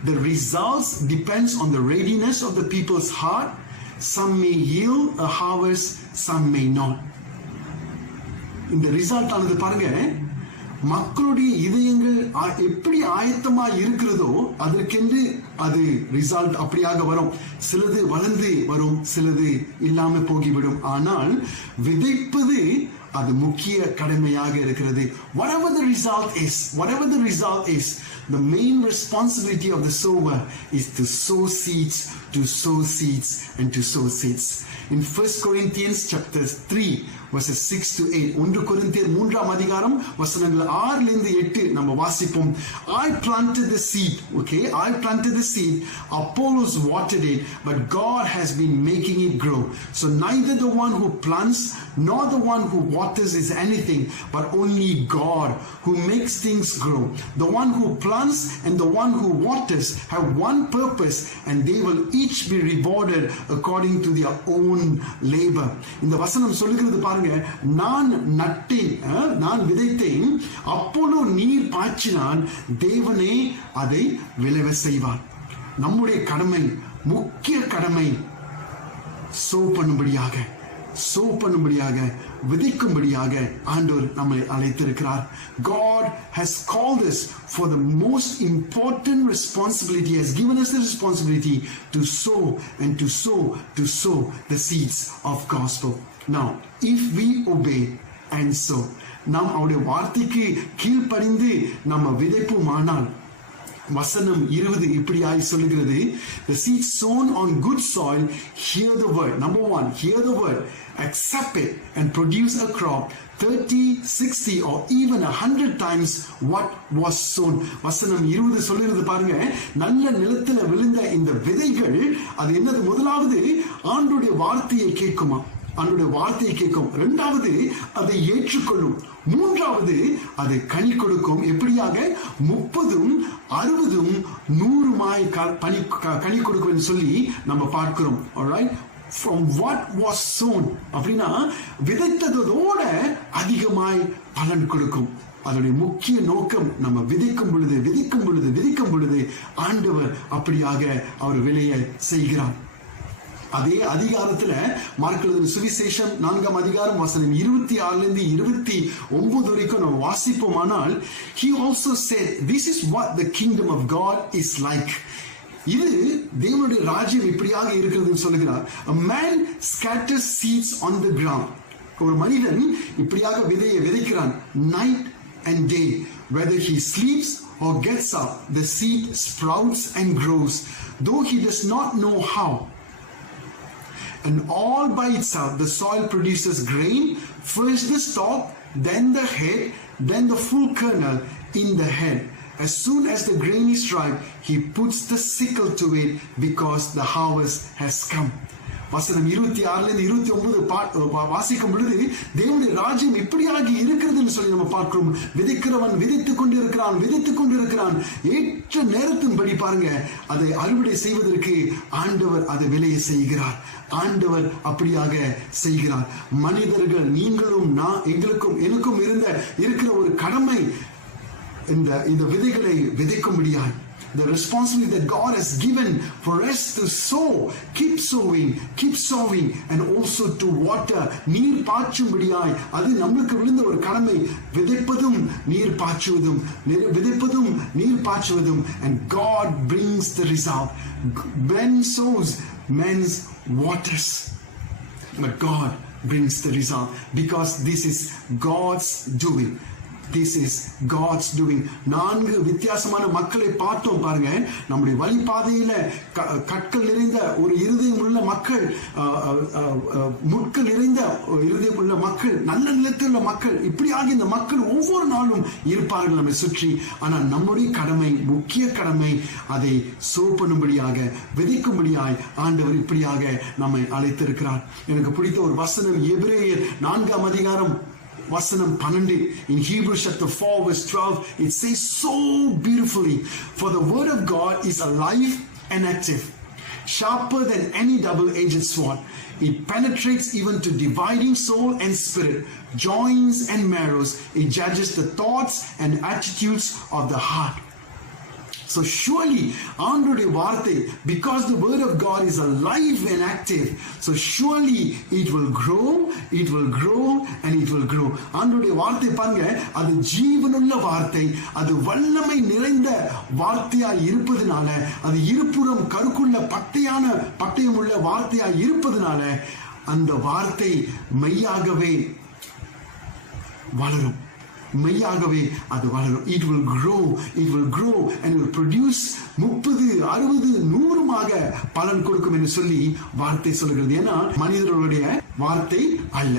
The results depends on the readiness of the people's heart. Some may yield a harvest, some may not. இந்த result ஆனது பாருங்க, மக்களுடைய இதயங்கள் எப்படி ஆயத்தமா இருக்கிறதோ அதற்கென்று அது ரிசல்ட் அப்படியாக வரும். சிலது வளர்ந்து வரும், சிலது இல்லாம போகிவிடும். ஆனால் விதைப்பது அது முக்கிய கடமையாக இருக்கிறது. Whatever the result is, the main responsibility of the sower is to sow seeds, and to sow seeds. In 1 Corinthians chapter 3 verses 6 to 8, 1 கொரிந்தியர் 3ஆம் அதிகாரம் வசனங்கள் 6 லிருந்து 8 நம்ம வாசிப்போம். I planted the seed, Apollos watered it, but God has been making it grow. So neither the one who plants nor the one who waters is anything, but only God who makes things grow. The one who plants and the one who waters have one purpose, and they will each be rewarded according to their own labor. இந்த வசனம் சொல்லுகிறது பாருங்க, நான் நட்டேன், நான் விதைத்தேன், Apollo நீர் பாய்ச்சினான், தேவனே அதை விளைவ செய்வார். நம்முடைய கடமை, முக்கிய கடமை சோ பண்ணும்படியாக விதைக்கும்படியாக ஆண்டவர் நம்மை அழைத்திருக்கிறார். God has called us for the most important responsibility, has given us the responsibility to sow and to sow the seeds of gospel. Now, if we obey and sow, நாம் அவருடைய வார்த்தைக்கு கீழ்ப்படிந்து நம்ம விதைப்போமானால், வசனம் 20 இப்படியாய் சொல்லுகிறது, the seed sown on good soil hear the word. Number 1, hear the word, accept it and produce a crop 30, 60 or even 100 times what was sown. வசனம் 20 சொல்லுகிறது பாருங்க, நல்ல நிலத்துல விழுந்த இந்த விதைகள் அது என்னது? முதலாவது ஆண்டவருடைய வார்த்தையை கேட்குமா? ஆண்டவருடைய வார்த்தையை கேட்கும். இரண்டாவது அதை ஏற்றுக்கொள்ளும். மூன்றாவது அது கனி கொடுக்கும். எப்படியாக? 30, 60, 100 கனி கொடுக்கும் சொல்லி நம்ம பார்க்கிறோம். Alright? From what was sown, அப்படின்னா விதைத்ததோட அதிகமாய் பலன் கொடுக்கும். அதனுடைய முக்கிய நோக்கம், நம்ம விதைக்கும் பொழுது ஆண்டவர் அப்படியாக அவர் விளைய செய்கிறார். அதே அதிகாரத்துல மார்க் எழுதின சுவிசேஷம் 4ஆம் அதிகாரம் வசனம் 26 லிருந்து 29 வரைக்கும் நம்ம வாசிப்போமானால், he also said, this is what the kingdom of God is like. இது தேவனுடைய ராஜ்யம் இப்படியாக இருக்கிறது சொல்லுகிறார். A man scatters seeds on the ground. ஒரு மனிதன் இப்படியாக விதையை விதைக்கிறான். Night and day, whether he sleeps or gets up, the seed sprouts and grows, though he does not know how. And all by itself the soil produces grain, first the stalk, then the head, then the full kernel in the head. As soon as the grain is ripe, he puts the sickle to it, because the harvest has come. வசனம் 26-29 வாசிக்கும் பொழுது தேவனுடைய ராஜ்யம் இப்படியாகி இருக்கிறதுன்னு சொல்லி நம்ம பார்க்கிறோம். விதைக்கிறவன் விதைத்துக் கொண்டிருக்கிறான். ஏற்ற நேரத்தின்படி பாருங்க, அதை அறுவடை செய்வதற்கு ஆண்டவர் அதை விளைய செய்கிறார். ஆண்டவர் அப்படியாக செய்கிறார். மனிதர்கள், நீங்களும் எனக்கும் இருக்கிற ஒரு கடமை, இந்த விதைகளை விதைக்கும்படியாய், the responsibility that God has given for us to sow, keep sowing and also to water, நீர் பாய்ச்சும்படியாய், அது நம்மளுக்கு விழுந்த ஒரு கடமை. விதைப்பதும் நீர் பாய்ச்சுவதும் and God brings the result. Man sows, man waters, but God brings the result, because this is God's doing. This is God's doing. 4 வித்தியாசமான மக்களை பார்த்தோம் பாருங்க. நம்முடைய வழிபாதையில கற்கள் நிறைந்த ஒரு இருதயம் உள்ள மக்கள், முட்கள் நிறைந்த இருதயம் உள்ள மக்கள், நல்ல நிலத்தில் உள்ள மக்கள், இப்படியாக இந்த மக்கள் ஒவ்வொரு நாளும் இருப்பார்கள் நம்மை சுற்றி. ஆனால் நம்முடைய கடமை, முக்கிய கடமை, அதை சோப்பனும்படியாக, விதைக்கும்படியாய் ஆண்டவர் இப்படியாக நம்மை அழைத்திருக்கிறார். எனக்கு பிடித்த ஒரு வசனம், எபிரேயர் 4ஆம் அதிகாரம் வசனம் 12. In Hebrews chapter 4 verse 12, it says so beautifully, for the word of God is alive and active, sharper than any double-edged sword. It penetrates even to dividing soul and spirit, joints and marrows. It judges the thoughts and attitudes of the heart. So surely ஆண்டவருடைய வார்த்தை, because the word of God is alive and active, so surely it will grow and it will grow. ஆண்டவருடைய வார்த்தை பாருங்க, அது ஜீவனுள்ள வார்த்தை, அது வல்லமை நிறைந்த வார்த்தையாய் இருப்பதனால, அது இருபுறம் கருக்குள்ள பட்டயமுள்ள வார்த்தையாய் இருப்பதனால, அந்த வார்த்தை மெய்யாகவே வளரும். அது வளரும். It will grow and will produce 30, 60, 100 பலன் கொடுக்கும் என்று சொல்லி வார்த்தை சொல்கிறது. ஏன்னா மனிதர்களுடைய வார்த்தை அல்ல.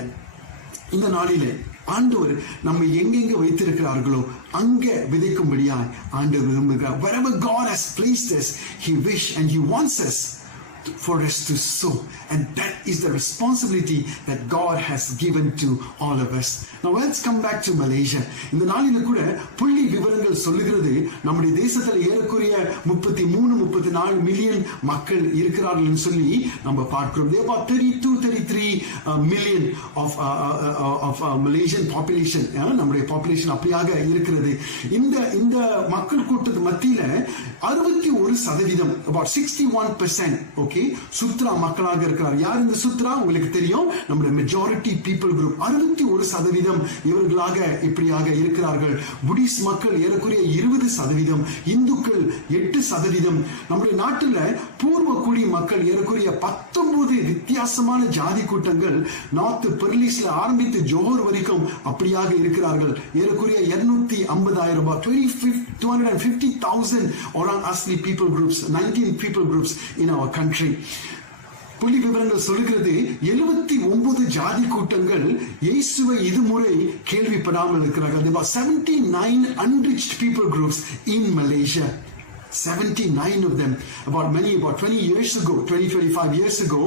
இந்த நாளிலே ஆண்டவர் நம்மை எங்கெங்க வைத்திருக்கிறார்களோ அங்க விதைக்கும்படியாய் ஆண்டவர் விரும்புகிறார். Wherever God has placed us, He wish and He wants us for us to sow, and that is the responsibility that God has given to all of us. Now let's come back to Malaysia. இந்த நாளில கூட புள்ளி விவரங்கள் சொல்லுகிறது, நம்முடைய தேசத்தில் ஏறக்குறைய 33-34 million மக்கள் இருக்கிறார்கள் என்று சொல்லி நம்ம பார்க்கிறோம். There are about 32-33 million of Malaysian population. நம்முடைய population அப்படியாக இருக்கிறது. இந்த மக்கள் கூட்டத்து மத்தியில 61%, about 61%, okay, சுத்ரா மக்களாக இருக்கிறார். யார் இந்த சுத்ரா? உங்களுக்கு தெரியும், நம்முடைய மெஜாரிட்டி பீப்புள் குரூப். 61% இவர்களாக இப்படியாக இருக்கிறார்கள். புத்திஸ்ட் மக்கள் ஏறக்குறைய 20%, இந்துக்கள் 8%. நம்முடைய நாட்டில் பூர்வ குடி மக்கள் ஏறக்குறைய 19 வித்தியாசமான ஜாதி கூட்டங்கள் நார்த் பெர்லிஸ்ல ஆரம்பித்து ஜோஹர் வரைக்கும் அப்படியாக இருக்கிறார்கள். ஏறக்குறைய 250,000, 250,000 orang asli people groups, 19 people groups in our country. புள்ளி விவரங்கள் சொல்லுகிறது 79 ஜாதி கூட்டங்கள் இயேசுவை இதுமுறை கேள்விப்படாமல் இருக்கிறார்கள். There were 79 unreached people groups in Malaysia. 79 of them. About 20 years ago, 25 years ago,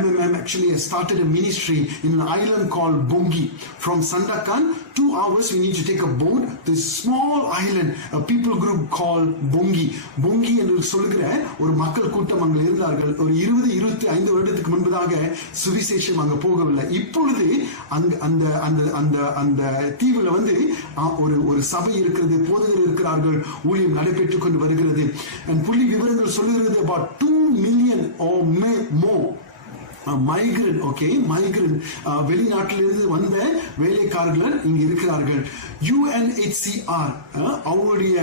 MMM actually has started a ministry in an island called Bungi. From Sandakan, 2 hours we need to take a boat. This small island, a people group called Bungi. Bungi என்று சொல்லுகிற ஒரு மக்கள் கூட்டம் அங்கே இருந்தார்கள். ஒரு 20-25 வருடத்துக்கு முன்பதாக சுவிசேஷம் அங்க போகவில்லை. இப்பொழுது அந்த தீவுல வந்து ஒரு சபை இருக்கிறது, போதகர் இருக்கிறார்கள், ஊழியம் நடைபெற்றுக் கொண்டு வருகிறது. And புள்ளி விவரங்கள் சொல்லுகிறது about 2 million or more மைக்ரன், okay, மைக்ரன், வெளிநாட்டிலிருந்து வந்த வேலைக்காரர்கள் இங்க இருக்கிறார்கள். UNHCR அவங்களுடைய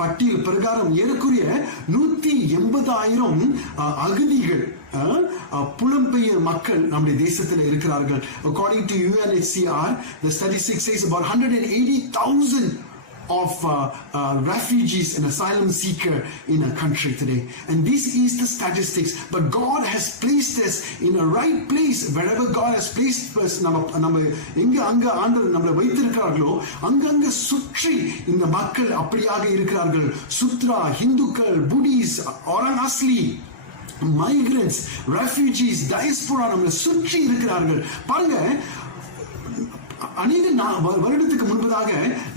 பட்டியல் பிரகாரம் ஏறக்குறைய 180,000 அகதிகள், புலம்பெயர் மக்கள் நம்முடைய தேசத்தில் இருக்கிறார்கள். According to UNHCR, the statistics says about 180,000 of refugees and asylum seeker in a country today. And this is the statistics. But God has placed us in a right place. Wherever God has placed us, நம்ம எங்க அங்க ஆண்டவர் நம்மளை வைத்திருக்கிறார்களோ அங்கங்க சுற்றி இந்த மக்கள் அப்படியாக இருக்கிறார்கள். சுத்ரா, ஹிந்துக்கள், புடிஸ், orang asli, migrants, refugees, diaspora நம்மளை சுற்றி இருக்கிறார்கள். பாருங்க, அநேக வருடத்துக்கு முன்பதாக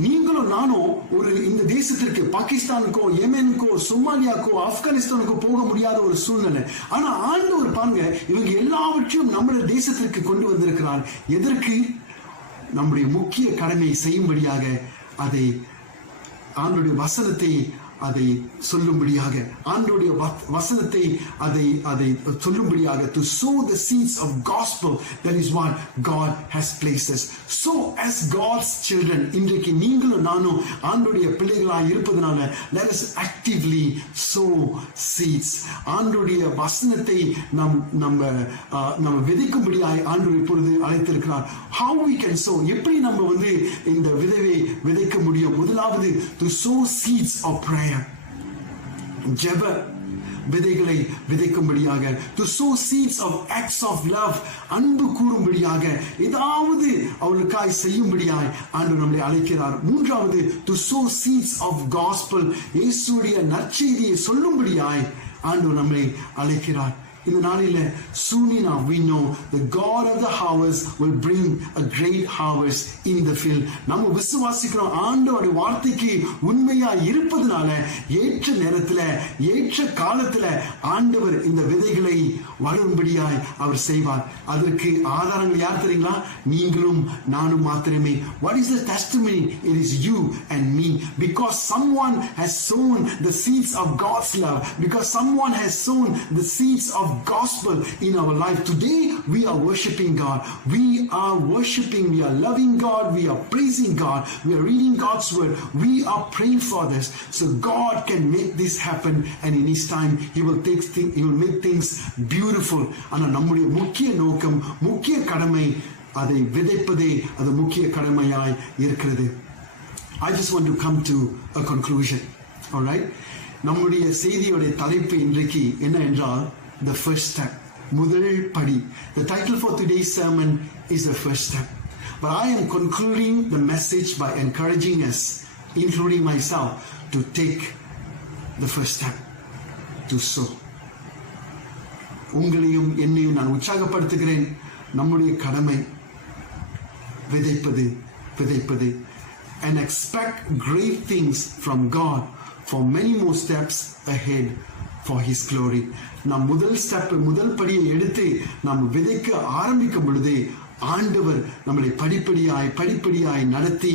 நீங்களும் நானும் ஒரு இந்த தேசத்திற்கு, பாகிஸ்தானுக்கோ, யெமெனுக்கோ, சோமாலியாக்கோ, ஆப்கானிஸ்தானுக்கோ போக முடியாத ஒரு சூழ்நிலை. ஆனா ஆண்டவர் பாருங்க, இவங்க எல்லாவற்றையும் நம்முடைய தேசத்திற்கு கொண்டு வந்திருக்கிறார். எதற்கு? நம்முடைய முக்கிய கடமையை செய்யும்படியாக, அதை ஆண்டவருடைய வசனத்தை அதை சொல்லும்படியாக, ஆண்டவருடைய வசனத்தை அதை சொல்லும்படியாக, to sow the seeds of gospel. That is what God has placed us. So as God's children, இன்றைக்கு நீங்களும் நானும் ஆண்டவருடைய பிள்ளைகளாய் இருப்பதனால, let us actively sow seeds. ஆண்டவருடைய வசனத்தை நம்ம விதைக்கும்படியாய் ஆண்டவர் இப்பொழுது அழைத்திருக்கிறார். How we can sow, எப்படி நம்ம இந்த விதைவை விதைக்க முடியும்? முதலாவது, to sow seeds of prayer, ஜெப விதைகளை விதைக்கும்படியாக, to sow seeds of acts of love, அன்பு கூறும்படியாக, ஏதாவது அவளுக்காய் செய்யும்படியாய் ஆண்டவர் நம்மை அழைக்கிறார். மூன்றாவது, to sow seeds of gospel, இயேசுவுடைய நற்செய்தியை சொல்லும்படியாய் ஆண்டவர் நம்மை அழைக்கிறார். இந்த நாளில soon we know the God of the harvest will bring a great harvest in the field. நம்ம விசுவாசிக்கிறோம், ஆண்டவருடைய வார்த்தைக்கு உண்மையா இருப்பதனால ஏற்ற நேரத்துல ஏற்ற காலத்துல ஆண்டவர் இந்த விதைகளை வளரும்படியாய் அவர் செய்வார். அதற்கு ஆதாரங்கள் யார் தெரியுங்களா? நீங்களும் நானும் மாத்திரமே. What is the testimony? It is you and me, because someone has sown the seeds of God's love, because someone has sown the seeds of gospel in our life. Today we are worshiping God, we are worshiping, we are loving God, we are praising God, we are reading God's word, we are praying for this, so God can make this happen, and in His time He will make things beautiful. ஆனா நம்முடைய முக்கிய நோக்கம், முக்கிய கடமை, அதை விதைப்பதே அது முக்கிய கடமையாய் இருக்கிறது. I just want to come to a conclusion. All right, நம்முடைய செய்தியோட தலைப்பு இன்றைக்கு என்ன என்றால், the first step, முதல் படி. The title for today's sermon is the first step. But I am concluding the message by encouraging us, including myself, to take the first step, to sow. உங்களையும் என்னையும் நான் உற்சாகப்படுத்துகிறேன். நம்முடைய கடமை விதைப்பது and expect great things from God for many more steps ahead for His glory. நாம் முதல் படியை எடுத்து நாம் விதைக்க ஆரம்பிக்கும் பொழுதே ஆண்டவர் நம்மளை படிப்படியாய் நடத்தி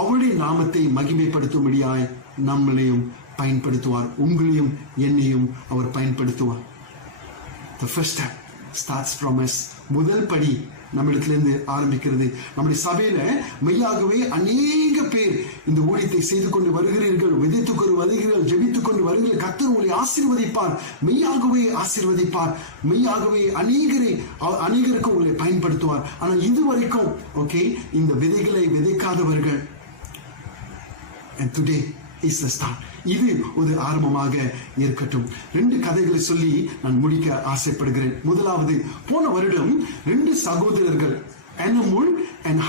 அவருடைய நாமத்தை மகிமைப்படுத்தும்படியாய் நம்மளையும் பயன்படுத்துவார். உங்களையும் என்னையும் அவர் பயன்படுத்துவார். The first step starts from us. முதல் படி நம்மிடத்திலிருந்து ஆரம்பிக்கிறது. நம்முடைய சபையில மெய்யாகவே அநேக பேர் இந்த ஊழியத்தை செய்து கொண்டு வருகிறீர்கள், விதைத்துக் கொண்டு வருகிறீர்கள், ஜெபித்துக் கொண்டு வருகிறீர்கள். கர்த்தர் உங்களை ஆசீர்வதிப்பார், மெய்யாகவே ஆசீர்வதிப்பார், மெய்யாகவே அநேகருக்கு உங்களை பயன்படுத்துவார். ஆனால் இதுவரைக்கும் இந்த விதைகளை விதைக்காதவர்கள், and today is the start. இது ஒரு ஆரம்பமாக இருக்கட்டும். 2 கதைகளை சொல்லி நான் முடிக்க ஆசைப்படுகிறேன். முதலாவது, போன வருடம் 2 சகோதரர்கள், எனாமுல் அண்ட்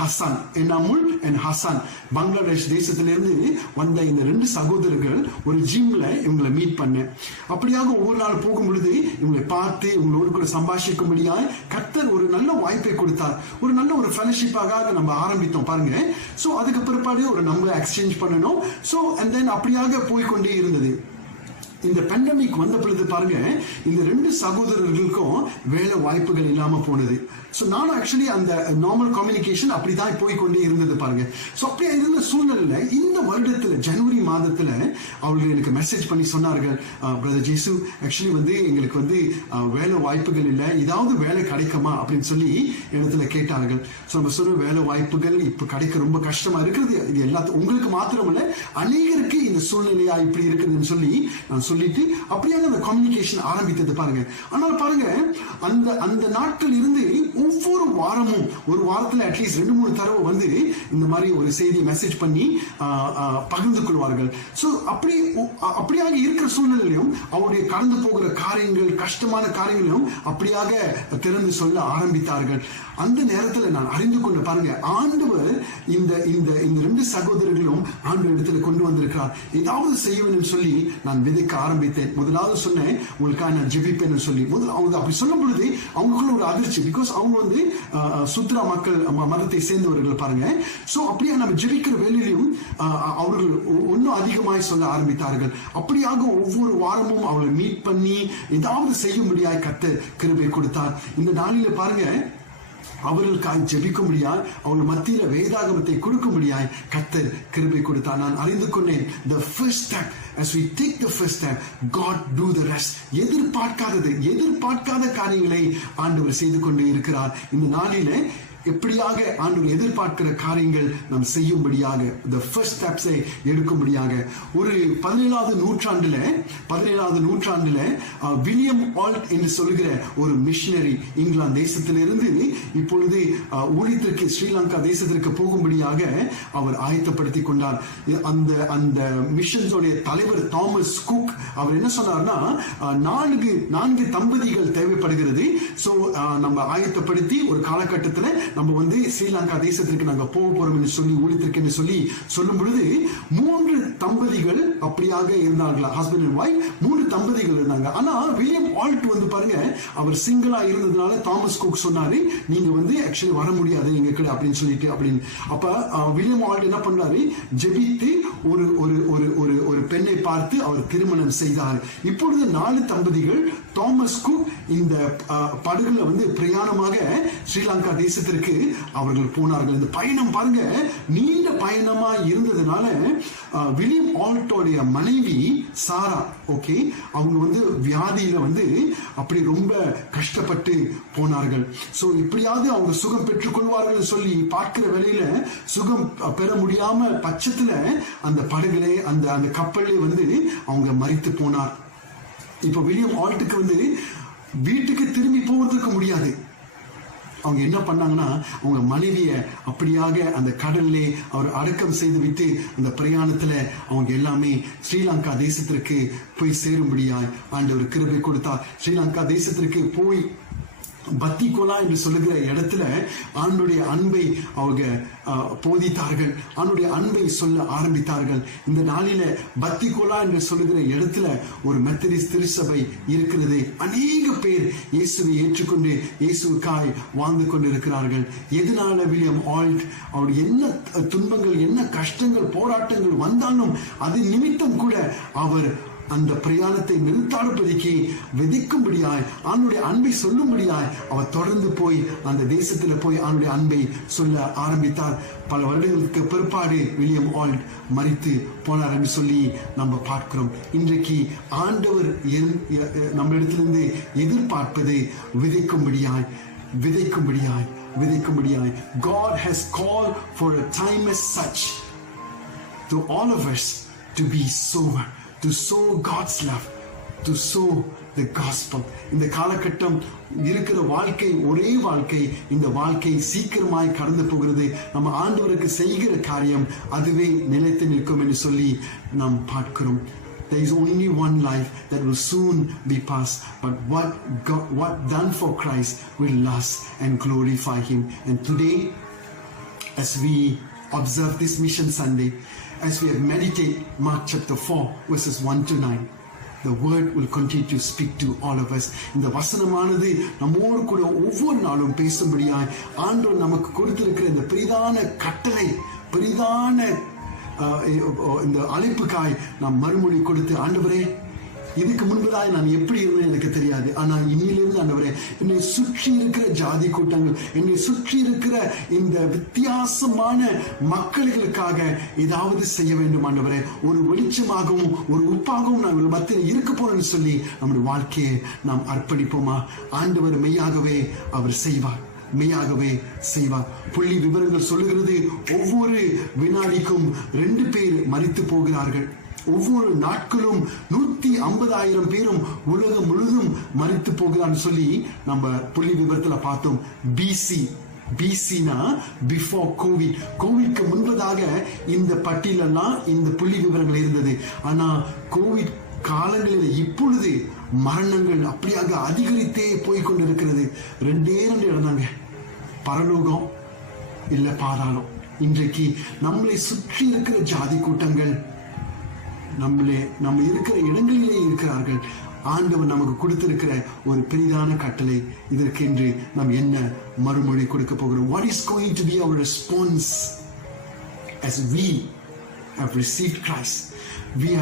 ஹசான், பங்களாதேஷ் தேசத்திலிருந்து வந்த இந்த 2 சகோதரர்கள் ஒரு ஜிம்ல இவங்களை மீட் பண்ணேன். அப்படியாக ஒவ்வொரு நாள் போகும் பொழுது இவங்களை பார்த்து இவங்களோடு கூட சம்பாஷிக்கும்படியாய் கர்த்தர் ஒரு நல்ல வாய்ப்பை கொடுத்தார். ஒரு நல்ல ஒரு ஃபெலோஷிப்பாக நம்ம ஆரம்பித்தோம் பாருங்க. சோ அதுக்கு பிற்பாடு ஒரு நம்பர் எக்ஸ்சேஞ்ச் பண்ணணும். சோ அண்ட் தென் அப்படியாக போய்கொண்டே இருந்தது. இந்த பேண்டமிக் வந்த பொழுது பாருங்க, இந்த 2 சகோதரர்களுக்கும் வேலை வாய்ப்புகள் இல்லாம போனது. ஸோ நானும் ஆக்சுவலி அந்த நார்மல் கம்யூனிகேஷன் அப்படிதான் போய்கொண்டே இருந்தது பாருங்க. ஸோ அப்படியே இருந்த சூழ்நிலையில இந்த வருடத்துல ஜனவரி மாதத்துல அவர்கள் எனக்கு மெசேஜ் பண்ணி சொன்னார்கள், பிரதர் ஜேசு ஆக்சுவலி வந்து எங்களுக்கு வந்து வேலை வாய்ப்புகள் இல்லை, ஏதாவது வேலை கிடைக்குமா அப்படின்னு சொல்லி இடத்துல கேட்டார்கள். ஸோ நம்ம சொல்ற வேலை வாய்ப்புகள் இப்ப கிடைக்க ரொம்ப கஷ்டமா இருக்கிறது. இது எல்லாத்துக்கும் உங்களுக்கு மாத்திரமல்ல, அநேகருக்கு இந்த சூழ்நிலையா இப்படி இருக்குதுன்னு சொல்லி நான் சொல்லிட்டு அப்படியே அந்த கம்யூனிகேஷன் ஆரம்பித்தது பாருங்க. ஆனால் பாருங்க, அந்த அந்த நாட்கள் இருந்து ஒவ்வொரு வாரமும் ஒரு வாரத்துல அட்லீஸ்ட் 2-3 தடவை வந்து இந்த மாதிரி ஒரு செய்தி மெசேஜ் பண்ணி பகிர்ந்து கொள்வார்கள். ஸோ அப்படியாக இருக்கிற சூழ்நிலையிலும் அவருடைய கடந்து போகிற காரியங்கள், கஷ்டமான காரியங்களையும் அப்படியாக திறந்து சொல்ல ஆரம்பித்தார்கள். அந்த நேரத்தில் நான் அறிந்து கொண்டு பாருங்க, ஆண்டவர் இந்த இந்த இந்த 2 சகோதரர்களும் ஆண்டவர் இடத்துல கொண்டு வந்திருக்கிறார். ஏதாவது செய்ய வேண்டும் சொல்லி நான் விதைக்க ஆரம்பித்தேன். முதலாவது சொன்னேன், உங்களுக்காக நான் ஜெபிப்பேன்னு சொல்லி. அவங்க அப்படி சொல்லும் பொழுது அவங்களுக்குள்ள ஒரு அதிர்ச்சி. பிகாஸ் அவங்க வந்து சுத்ரா மக்கள் மதத்தை சேர்ந்தவர்கள் பாருங்க. ஸோ அப்படியே நம்ம ஜெபிக்கிற வேலையிலும் அவர்கள் இன்னும் அதிகமாய் சொல்ல ஆரம்பித்தார்கள். அப்படியாக ஒவ்வொரு வாரமும் அவர்களை மீட் பண்ணி ஏதாவது செய்யும்படியாய் கர்த்தர் கிருபை கொடுத்தார். இந்த நாளில பாருங்க, அவர்களுக்காக ஜெபிக்கும்படியாய் அவர்கள் மத்தியில வேதாகமத்தை கொடுக்கும்படியாய் கர்த்தர் கிருபை கொடுத்தார். நான் அறிந்து கொண்டேன், the first step, as we take the first step, God do the rest. எதிர்பார்க்காத காரியங்களை ஆண்டவர் செய்து கொண்டு இருக்கிறார். இந்த நாளில எப்படியாக ஆண்டவர் எதிர்பார்க்கிற காரியங்கள் நாம் செய்யும்படியாக the first steps எடுக்கும்படியாக ஒரு 17வது நூற்றாண்டுல வில்லியம் ஆல்ட் என்று சொல்கிற ஒரு மிஷனரி இங்கிலாந்து தேசத்திலிருந்து இப்பொழுது ஊழியத்திற்கு ஸ்ரீலங்கா தேசத்திற்கு போகும்படியாக அவர் ஆயத்தப்படுத்தி கொண்டார். அந்த மிஷன்ஸோடைய தலைவர் தாமஸ் குக் அவர் என்ன சொன்னார்னா, 4 தம்பதிகள் தேவைப்படுகிறது. ஸோ நம்ம ஆயத்தப்படுத்தி ஒரு காலகட்டத்தில் நம்ம வந்து ஸ்ரீலங்கா தேசத்திற்கு நாங்க போக போறோம் என்று சொல்லி ஊழியத்திற்கு சொல்லி சொல்லும் பொழுது 3 தம்பதிகள் அப்படியாக இருந்தாங்களா, ஹஸ்பண்ட் அண்ட் வைஃப் 3 தம்பதிகள் இருந்தாங்க. ஆனா வில்லியம் ஆல்ட் வந்து பாருங்க, அவர் சிங்கிளா இருந்ததுனால தாமஸ் குக் சொன்னாரு, நீங்க வந்து ஆக்சுவலி வர முடியாது எங்க கூட அப்படின்னு சொல்லிட்டு அப்படின்னு. அப்ப வில்லியம் ஆல்ட் என்ன பண்ணாரு, ஜெபித்து ஒரு ஒரு ஒரு ஒரு பெண்ணை பார்த்து அவர் திருமணம் செய்தார். இப்பொழுது 4 தம்பதிகள் தாமஸ் குக் இந்த படகுல வந்து பிரயாணமாக ஸ்ரீலங்கா தேசத்திற்கு அவர்கள் போனார்கள். இந்த பயணம் பாருங்க, நீண்ட பயணமா இருந்ததுனால வில்லியம் ஆல்ட்டோடைய மனைவி சாரா, ஓகே, அவங்க வந்து வியாதியில வந்து அப்படி ரொம்ப கஷ்டப்பட்டு போனார்கள். சோ இப்படியாவது அவங்க சுகம் பெற்றுக் கொள்வார்கள் சொல்லி பார்க்கிற வேளையில சுகம் பெற முடியாம பட்சத்துல அந்த படகுல அந்த கப்பல்ல வந்து அவங்க மரித்து போனார். இப்ப வில்லியம் ஆல்ட்டுக்கு வந்து வீட்டுக்கு திரும்பி போவதற்கு முடியாது. அவங்க என்ன பண்ணாங்கன்னா, அவங்க மனைவிய அப்படியாக அந்த கடல்ல அவர் அடக்கம் செய்து விட்டு அந்த பிரயாணத்துல அவங்க எல்லாமே ஸ்ரீலங்கா தேசத்திற்கு போய் சேரும்படியாய் ஆண்டவர் கிருபை கொடுத்தார். ஸ்ரீலங்கா தேசத்திற்கு போய் பத்திகோலா என்று சொல்லுகிற இடத்துல ஆண்டுடைய அன்பை அவங்க போதித்தார்கள், ஆண்டுடைய அன்பை சொல்ல ஆரம்பித்தார்கள். இந்த நாளில பத்திகோலா என்று சொல்லுகிற இடத்துல ஒரு மெத்தடிஸ்ட் திருச்சபை இருக்கிறது. அநேக பேர் இயேசுவை ஏற்றுக்கொண்டு இயேசுக்காய் வாழ்ந்து கொண்டிருக்கிறார்கள். எதனால வில்லியம் ஆல்ட் அவர் என்ன துன்பங்கள், என்ன கஷ்டங்கள், போராட்டங்கள் வந்தாலும் அது நிமித்தம் கூட அவர் அந்த பிரயாணத்தை நிறுத்தாடுபதிக்கு விதிக்கும்படியாய் ஆண்டுடைய அன்பை சொல்லும்படியாய் அவர் தொடர்ந்து போய் அந்த தேசத்துல போய் ஆண்டுடைய அன்பை சொல்ல ஆரம்பித்தார். பல வருடங்களுக்கு பிற்பாடு வில்லியம் ஆல்ட் மரித்து போனார் என்று சொல்லி நம்ம பார்க்கிறோம். இன்றைக்கு ஆண்டவர் நம்மளிடத்திலிருந்து எதிர்பார்ப்பது விதைக்கும்படியாய். God has called for a time as such to all of us to be sober, to sow God's love, to sow the gospel. இந்த காலகட்டம் இருக்கிற வாழ்க்கை ஒரே வாழ்க்கை. இந்த வாழ்க்கை சீக்கிரமாய் கடந்து போகிறது. நம்ம ஆண்டவருக்கு செய்கிற காரியம் அதுவே நிலைத்து நிற்கும் என்று சொல்லி நாம் பார்க்கிறோம். There is only one life that will soon be passed, but what done for Christ will last and glorify Him. And today, as we observe this Mission Sunday, as we have meditated Mark chapter 4 verses 1 to 9, the word will continue to speak to all of us. இந்த வசனமானது நம்மோடு கூட ஒவ்வொரு நாளும் பேசும்படியாய் ஆண்டவர் நமக்கு கொடுத்திருக்கிற இந்த பெரிதான கட்டளை, பெரிதான இந்த அழைப்புக்காய் நாம் மறுமொழி கொடுத்து, ஆண்டவரே இதுக்கு முன்பதாக நான் எப்படி இருந்தேன் எனக்கு தெரியாது. ஆனா இனியிலிருந்து ஆண்டவரே என்னை சுற்றி இருக்கிற ஜாதி கூட்டங்கள், என்னை சுற்றி இருக்கிற இந்த வித்தியாசமான மக்களுக்காக ஏதாவது செய்ய வேண்டும் ஆண்டவரே. ஒரு வெளிச்சமாகவும் ஒரு உப்பாகவும் நான் மத்தியில் இருக்க போறேன்னு சொல்லி நம்முடைய வாழ்க்கையை நாம் அர்ப்பணிப்போமா? ஆண்டவர் மெய்யாகவே அவர் செய்வார், மெய்யாகவே செய்வார். புள்ளி விவரங்கள் சொல்லுகிறது, ஒவ்வொரு வினாடிக்கும் 2 பேர் மரித்து போகிறார்கள். ஒவ்வொரு நாட்களும் 150,000 பேரும் உலகம் முழுதும் மரித்து போகிறான்னு சொல்லி நம்ம புள்ளி விவரத்துல பார்த்தோம். பிசினா பிஃபோர் கோவிட். கோவிட்க்கு முன்பதாக இந்த பட்டியலெல்லாம் இந்த புள்ளி விவரங்கள் இருந்தது. ஆனா கோவிட் காலங்களில் இப்பொழுது மரணங்கள் அப்படியாக அதிகரித்தே போய்கொண்டிருக்கிறது. 2 இடம்தாங்க, பரலோகம் இல்ல பாதாளம். இன்றைக்கு நம்மளை சுற்றி இருக்கிற ஜாதி கூட்டங்கள் நம்ம இருக்கிற இடங்களிலே இருக்கிறார்கள். ஆண்டவர் நமக்கு கொடுத்திருக்கிற ஒரு பெரிதான கட்டளை இதற்கென்று நாம் என்ன மறுமொழி கொடுக்க போகிறோம்? What is going to be our response as we have received Christ? We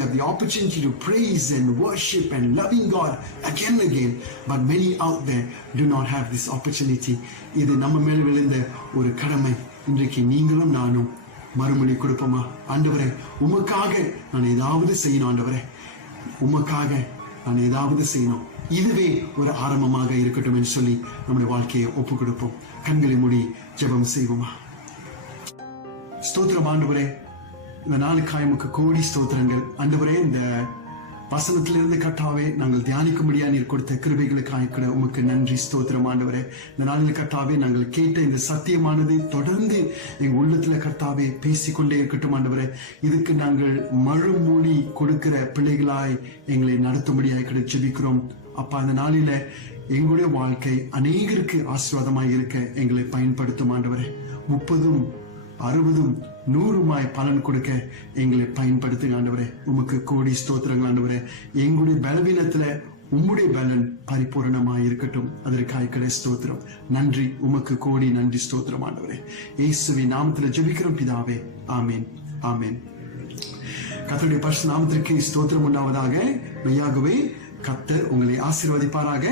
have the opportunity to praise and worship and loving God again and again, but many out there do not have this opportunity. இது நம்ம மேல் விழுந்த ஒரு கடமை. இன்றைக்கு நீங்களும் நானும் மறுமொழி கொடுப்போமா? ஆண்டவரே, உமக்காக நான் ஏதாவது செய்யணும். ஆண்டவரே, உமக்காக நான் ஏதாவது செய்யணும். இதுவே ஒரு ஆரம்பமாக இருக்கட்டும் என்று சொல்லி நம்முடைய வாழ்க்கையை ஒப்பு கொடுப்போம். கண்களை மூடி ஜெபம் செய்வோமா? ஸ்தோத்திரம் ஆண்டவரே, இந்த நாளுக்காய் உமக்கு கோடி ஸ்தோத்திரங்கள். ஆண்டவரே, இந்த வசனத்திலிருந்து கர்த்தாவே நாங்கள் தியானிக்கும்படியா நீர் கொடுத்த கிருபைகளுக்காக கூட உமக்கு நன்றி ஸ்தோத்திரம் ஆண்டவரே. இந்த நாளில் கர்த்தாவே நாங்கள் கேட்ட இந்த சத்தியமானது தொடர்ந்து எங்க உள்ளத்துல கர்த்தாவே பேசிக்கொண்டே இருக்கட்டும் ஆண்டவரே. இதுக்கு நாங்கள் மறுமொழி கொடுக்கிற பிள்ளைகளாய் எங்களை நடத்தும்படியாய் கூட ஜெபிக்கிறோம் அப்பா. இந்த நாளில எங்களுடைய வாழ்க்கை அநேகருக்கு ஆசீர்வாதமாய் இருக்க எங்களை பயன்படுத்தும் ஆண்டவரே. 30, 60, 100 பலன் கொடுக்க எங்களை பயன்படுத்துங்க ஆண்டவரே. உமக்கு கோடி ஸ்தோத்திரங்கள் ஆண்டவரே. எங்களுடைய பலவீனத்துல உம்முடைய பலன் பரிபூரணமாய் இருக்கட்டும். அதற்காக கிடை ஸ்தோத்திரம். நன்றி, உமக்கு கோடி நன்றி ஸ்தோத்திரம் ஆண்டவரே. இயேசுவின் நாமத்துல ஜெபிக்கிறோம் பிதாவே, ஆமேன், ஆமேன். கர்த்தருடைய பரிசுத்த நாமத்திற்கு ஸ்தோத்திரம் உண்டாவதாக. மெய்யாகவே கர்த்தர் உங்களை ஆசீர்வதிப்பாராக.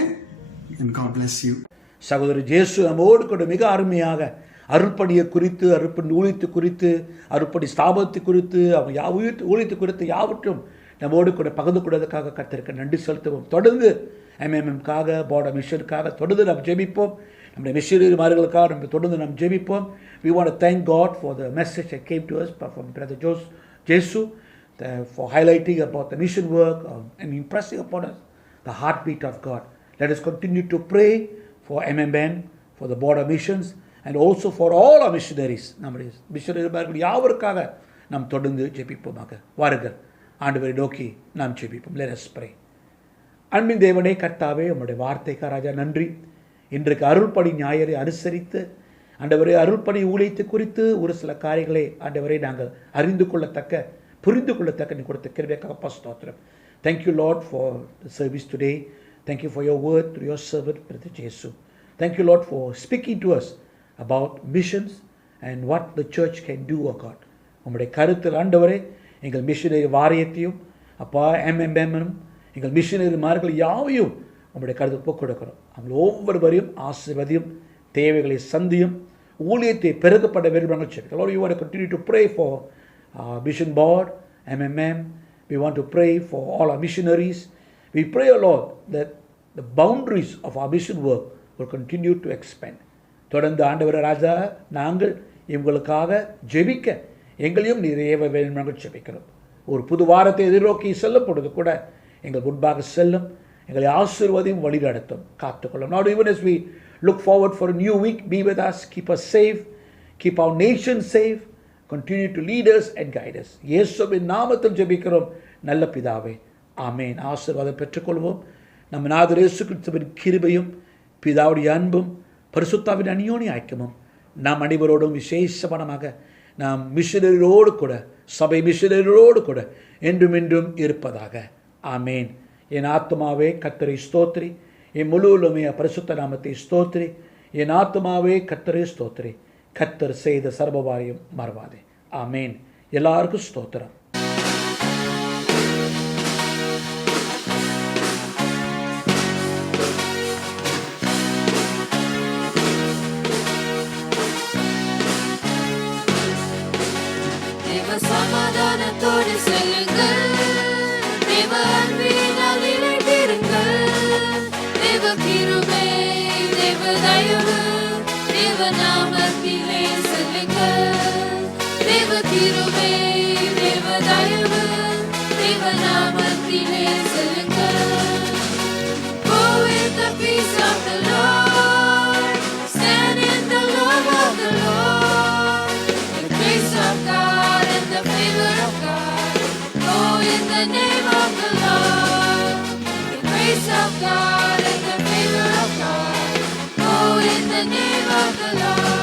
And God bless you. சகோதரர் ஜேசு நம்மோடு கூட மிக அருமையாக அருள்பணியை குறித்து, அருள்பணி ஊழியத்தை குறித்து, அருள்பணி ஸ்தாபனத்தை குறித்து, அவங்க ஊழியத்தை குறித்து யாவற்றும் நம்மோடு கூட பகிர்ந்து கொண்டதற்காக கர்த்தருக்கு நன்றி செலுத்துவோம். தொடர்ந்து MMMக்காக, போர்ட் மிஷனுக்காக தொடர்ந்து நாம் ஜெபிப்போம். நம்முடைய மிஷனரிமார்களுக்காக நம்ம தொடர்ந்து நாம் ஜெபிப்போம். We want to thank God for the message that came to us from Brother Jesu, for highlighting about the mission work and impressing upon us the heartbeat of God. Let us continue to pray for MMN, for the board of missions, and also for all our missionaries. நம்முடைய மிஷனரிமார்கள் யாவருக்காக நாம் தொடர்ந்து ஜெபிப்போமாக. வாருங்கள், ஆண்டவரை நோக்கி நாம் ஜெபிப்போம். Let us pray. அன்பின் தேவனே கர்த்தாவே, உம்முடைய வார்த்தைக்காக ராஜா நன்றி. இன்றைக்கு அருள்பணி ஞாயிறை அனுசரித்து ஆண்டவரே அருள்பணி ஊழியத்தை குறித்து ஒரு சில காரியங்களை ஆண்டவரை நாங்கள் அறிந்து கொள்ளத்தக்க, புரிந்து கொள்ளத்தக்க நீ கொடுத்த கிருபைக்காக ஸ்தோத்திரம். Thank you Lord for the service today. Thank you for your word through your servant Brother Jesus. Thank you Lord for speaking to us about missions and what the church can do, oh God. உம்முடைய கருத்தில் ஆண்டவரே எங்கள் missionary வாரியத்தையும் அப்பா MMM எங்கள் மிஷனரிமார்கள் யாவையும் உம்முடைய கருத்தில் ஒப்புக் கொடுக்கிறோம். அவங்க ஒவ்வொருவரையும் ஆசீர்வதியும், தேவைகளை சந்தியும், ஊழியத்தை பெருகப்பட வேண்டும். Lord, we want to continue to pray for our mission board, MMM. We want to pray for all our missionaries. We pray, O Lord, that the boundaries of our mission work will continue to expand. தொடர்ந்து ஆண்டவரே ராஜா, நாங்கள் இவங்களுக்காக ஜெபிக்க எங்களையும் நிறைய வேண்டும் நாங்கள் ஜெபிக்கிறோம். ஒரு புது வாரத்தை எதிர்நோக்கி செல்லும் பொழுது கூட எங்கள் முன்பாக செல்லும், எங்களை ஆசீர்வதியும், வழி நடத்தும், காத்துக்கொள்ளும். Now even as we look forward for a new week, be with us, keep us safe, keep our nation safe, continue to lead us and guide us. இயேசுவின் நாமத்தில் ஜெபிக்கிறோம் நல்ல பிதாவே, ஆமேன். ஆசீர்வாதம் பெற்றுக்கொள்வோம். நம்ம நாதர் இயேசு கிறிஸ்துவின் கிருபையும் பிதாவுடைய அன்பும் பரிசுத்தாவின் அந்யோன்ய ஐக்கியமும் நாம் அனைவரோடும் விசேஷமானமாக நாம் மிஷனரியோடு கூட, சபை மிஷனரியோடு கூட என்றும் என்றும் இருப்பதாக. ஆமேன். என் ஆத்மாவே கர்த்தரை ஸ்தோத்திரி, என் முழுவலுமே பரிசுத்த நாமத்தை ஸ்தோத்திரி. என் ஆத்மாவே கர்த்தரை ஸ்தோத்திரி, கர்த்தர் செய்த சர்வபாரியம் மறவாதே. ஆமேன். எல்லாருக்கும் ஸ்தோத்திரம். தேவ சமாதானத்தோடு செல்லுங்கள், தேவ அன்பினால் இணைந்திருங்கள். தேவ கிருபை, தேவ தயவு, தேவ நாமத்திலே செல்லுங்கள். தேவ கிருபை, தேவ தயவு, தேவ நாமத்திலே செல்லுங்கள். Go with the peace of the Lord, stand in the love of the Lord, the grace of God and the favor of God. Go in the name of the Lord, the grace of God and the favor of God. Go in the name of the Lord.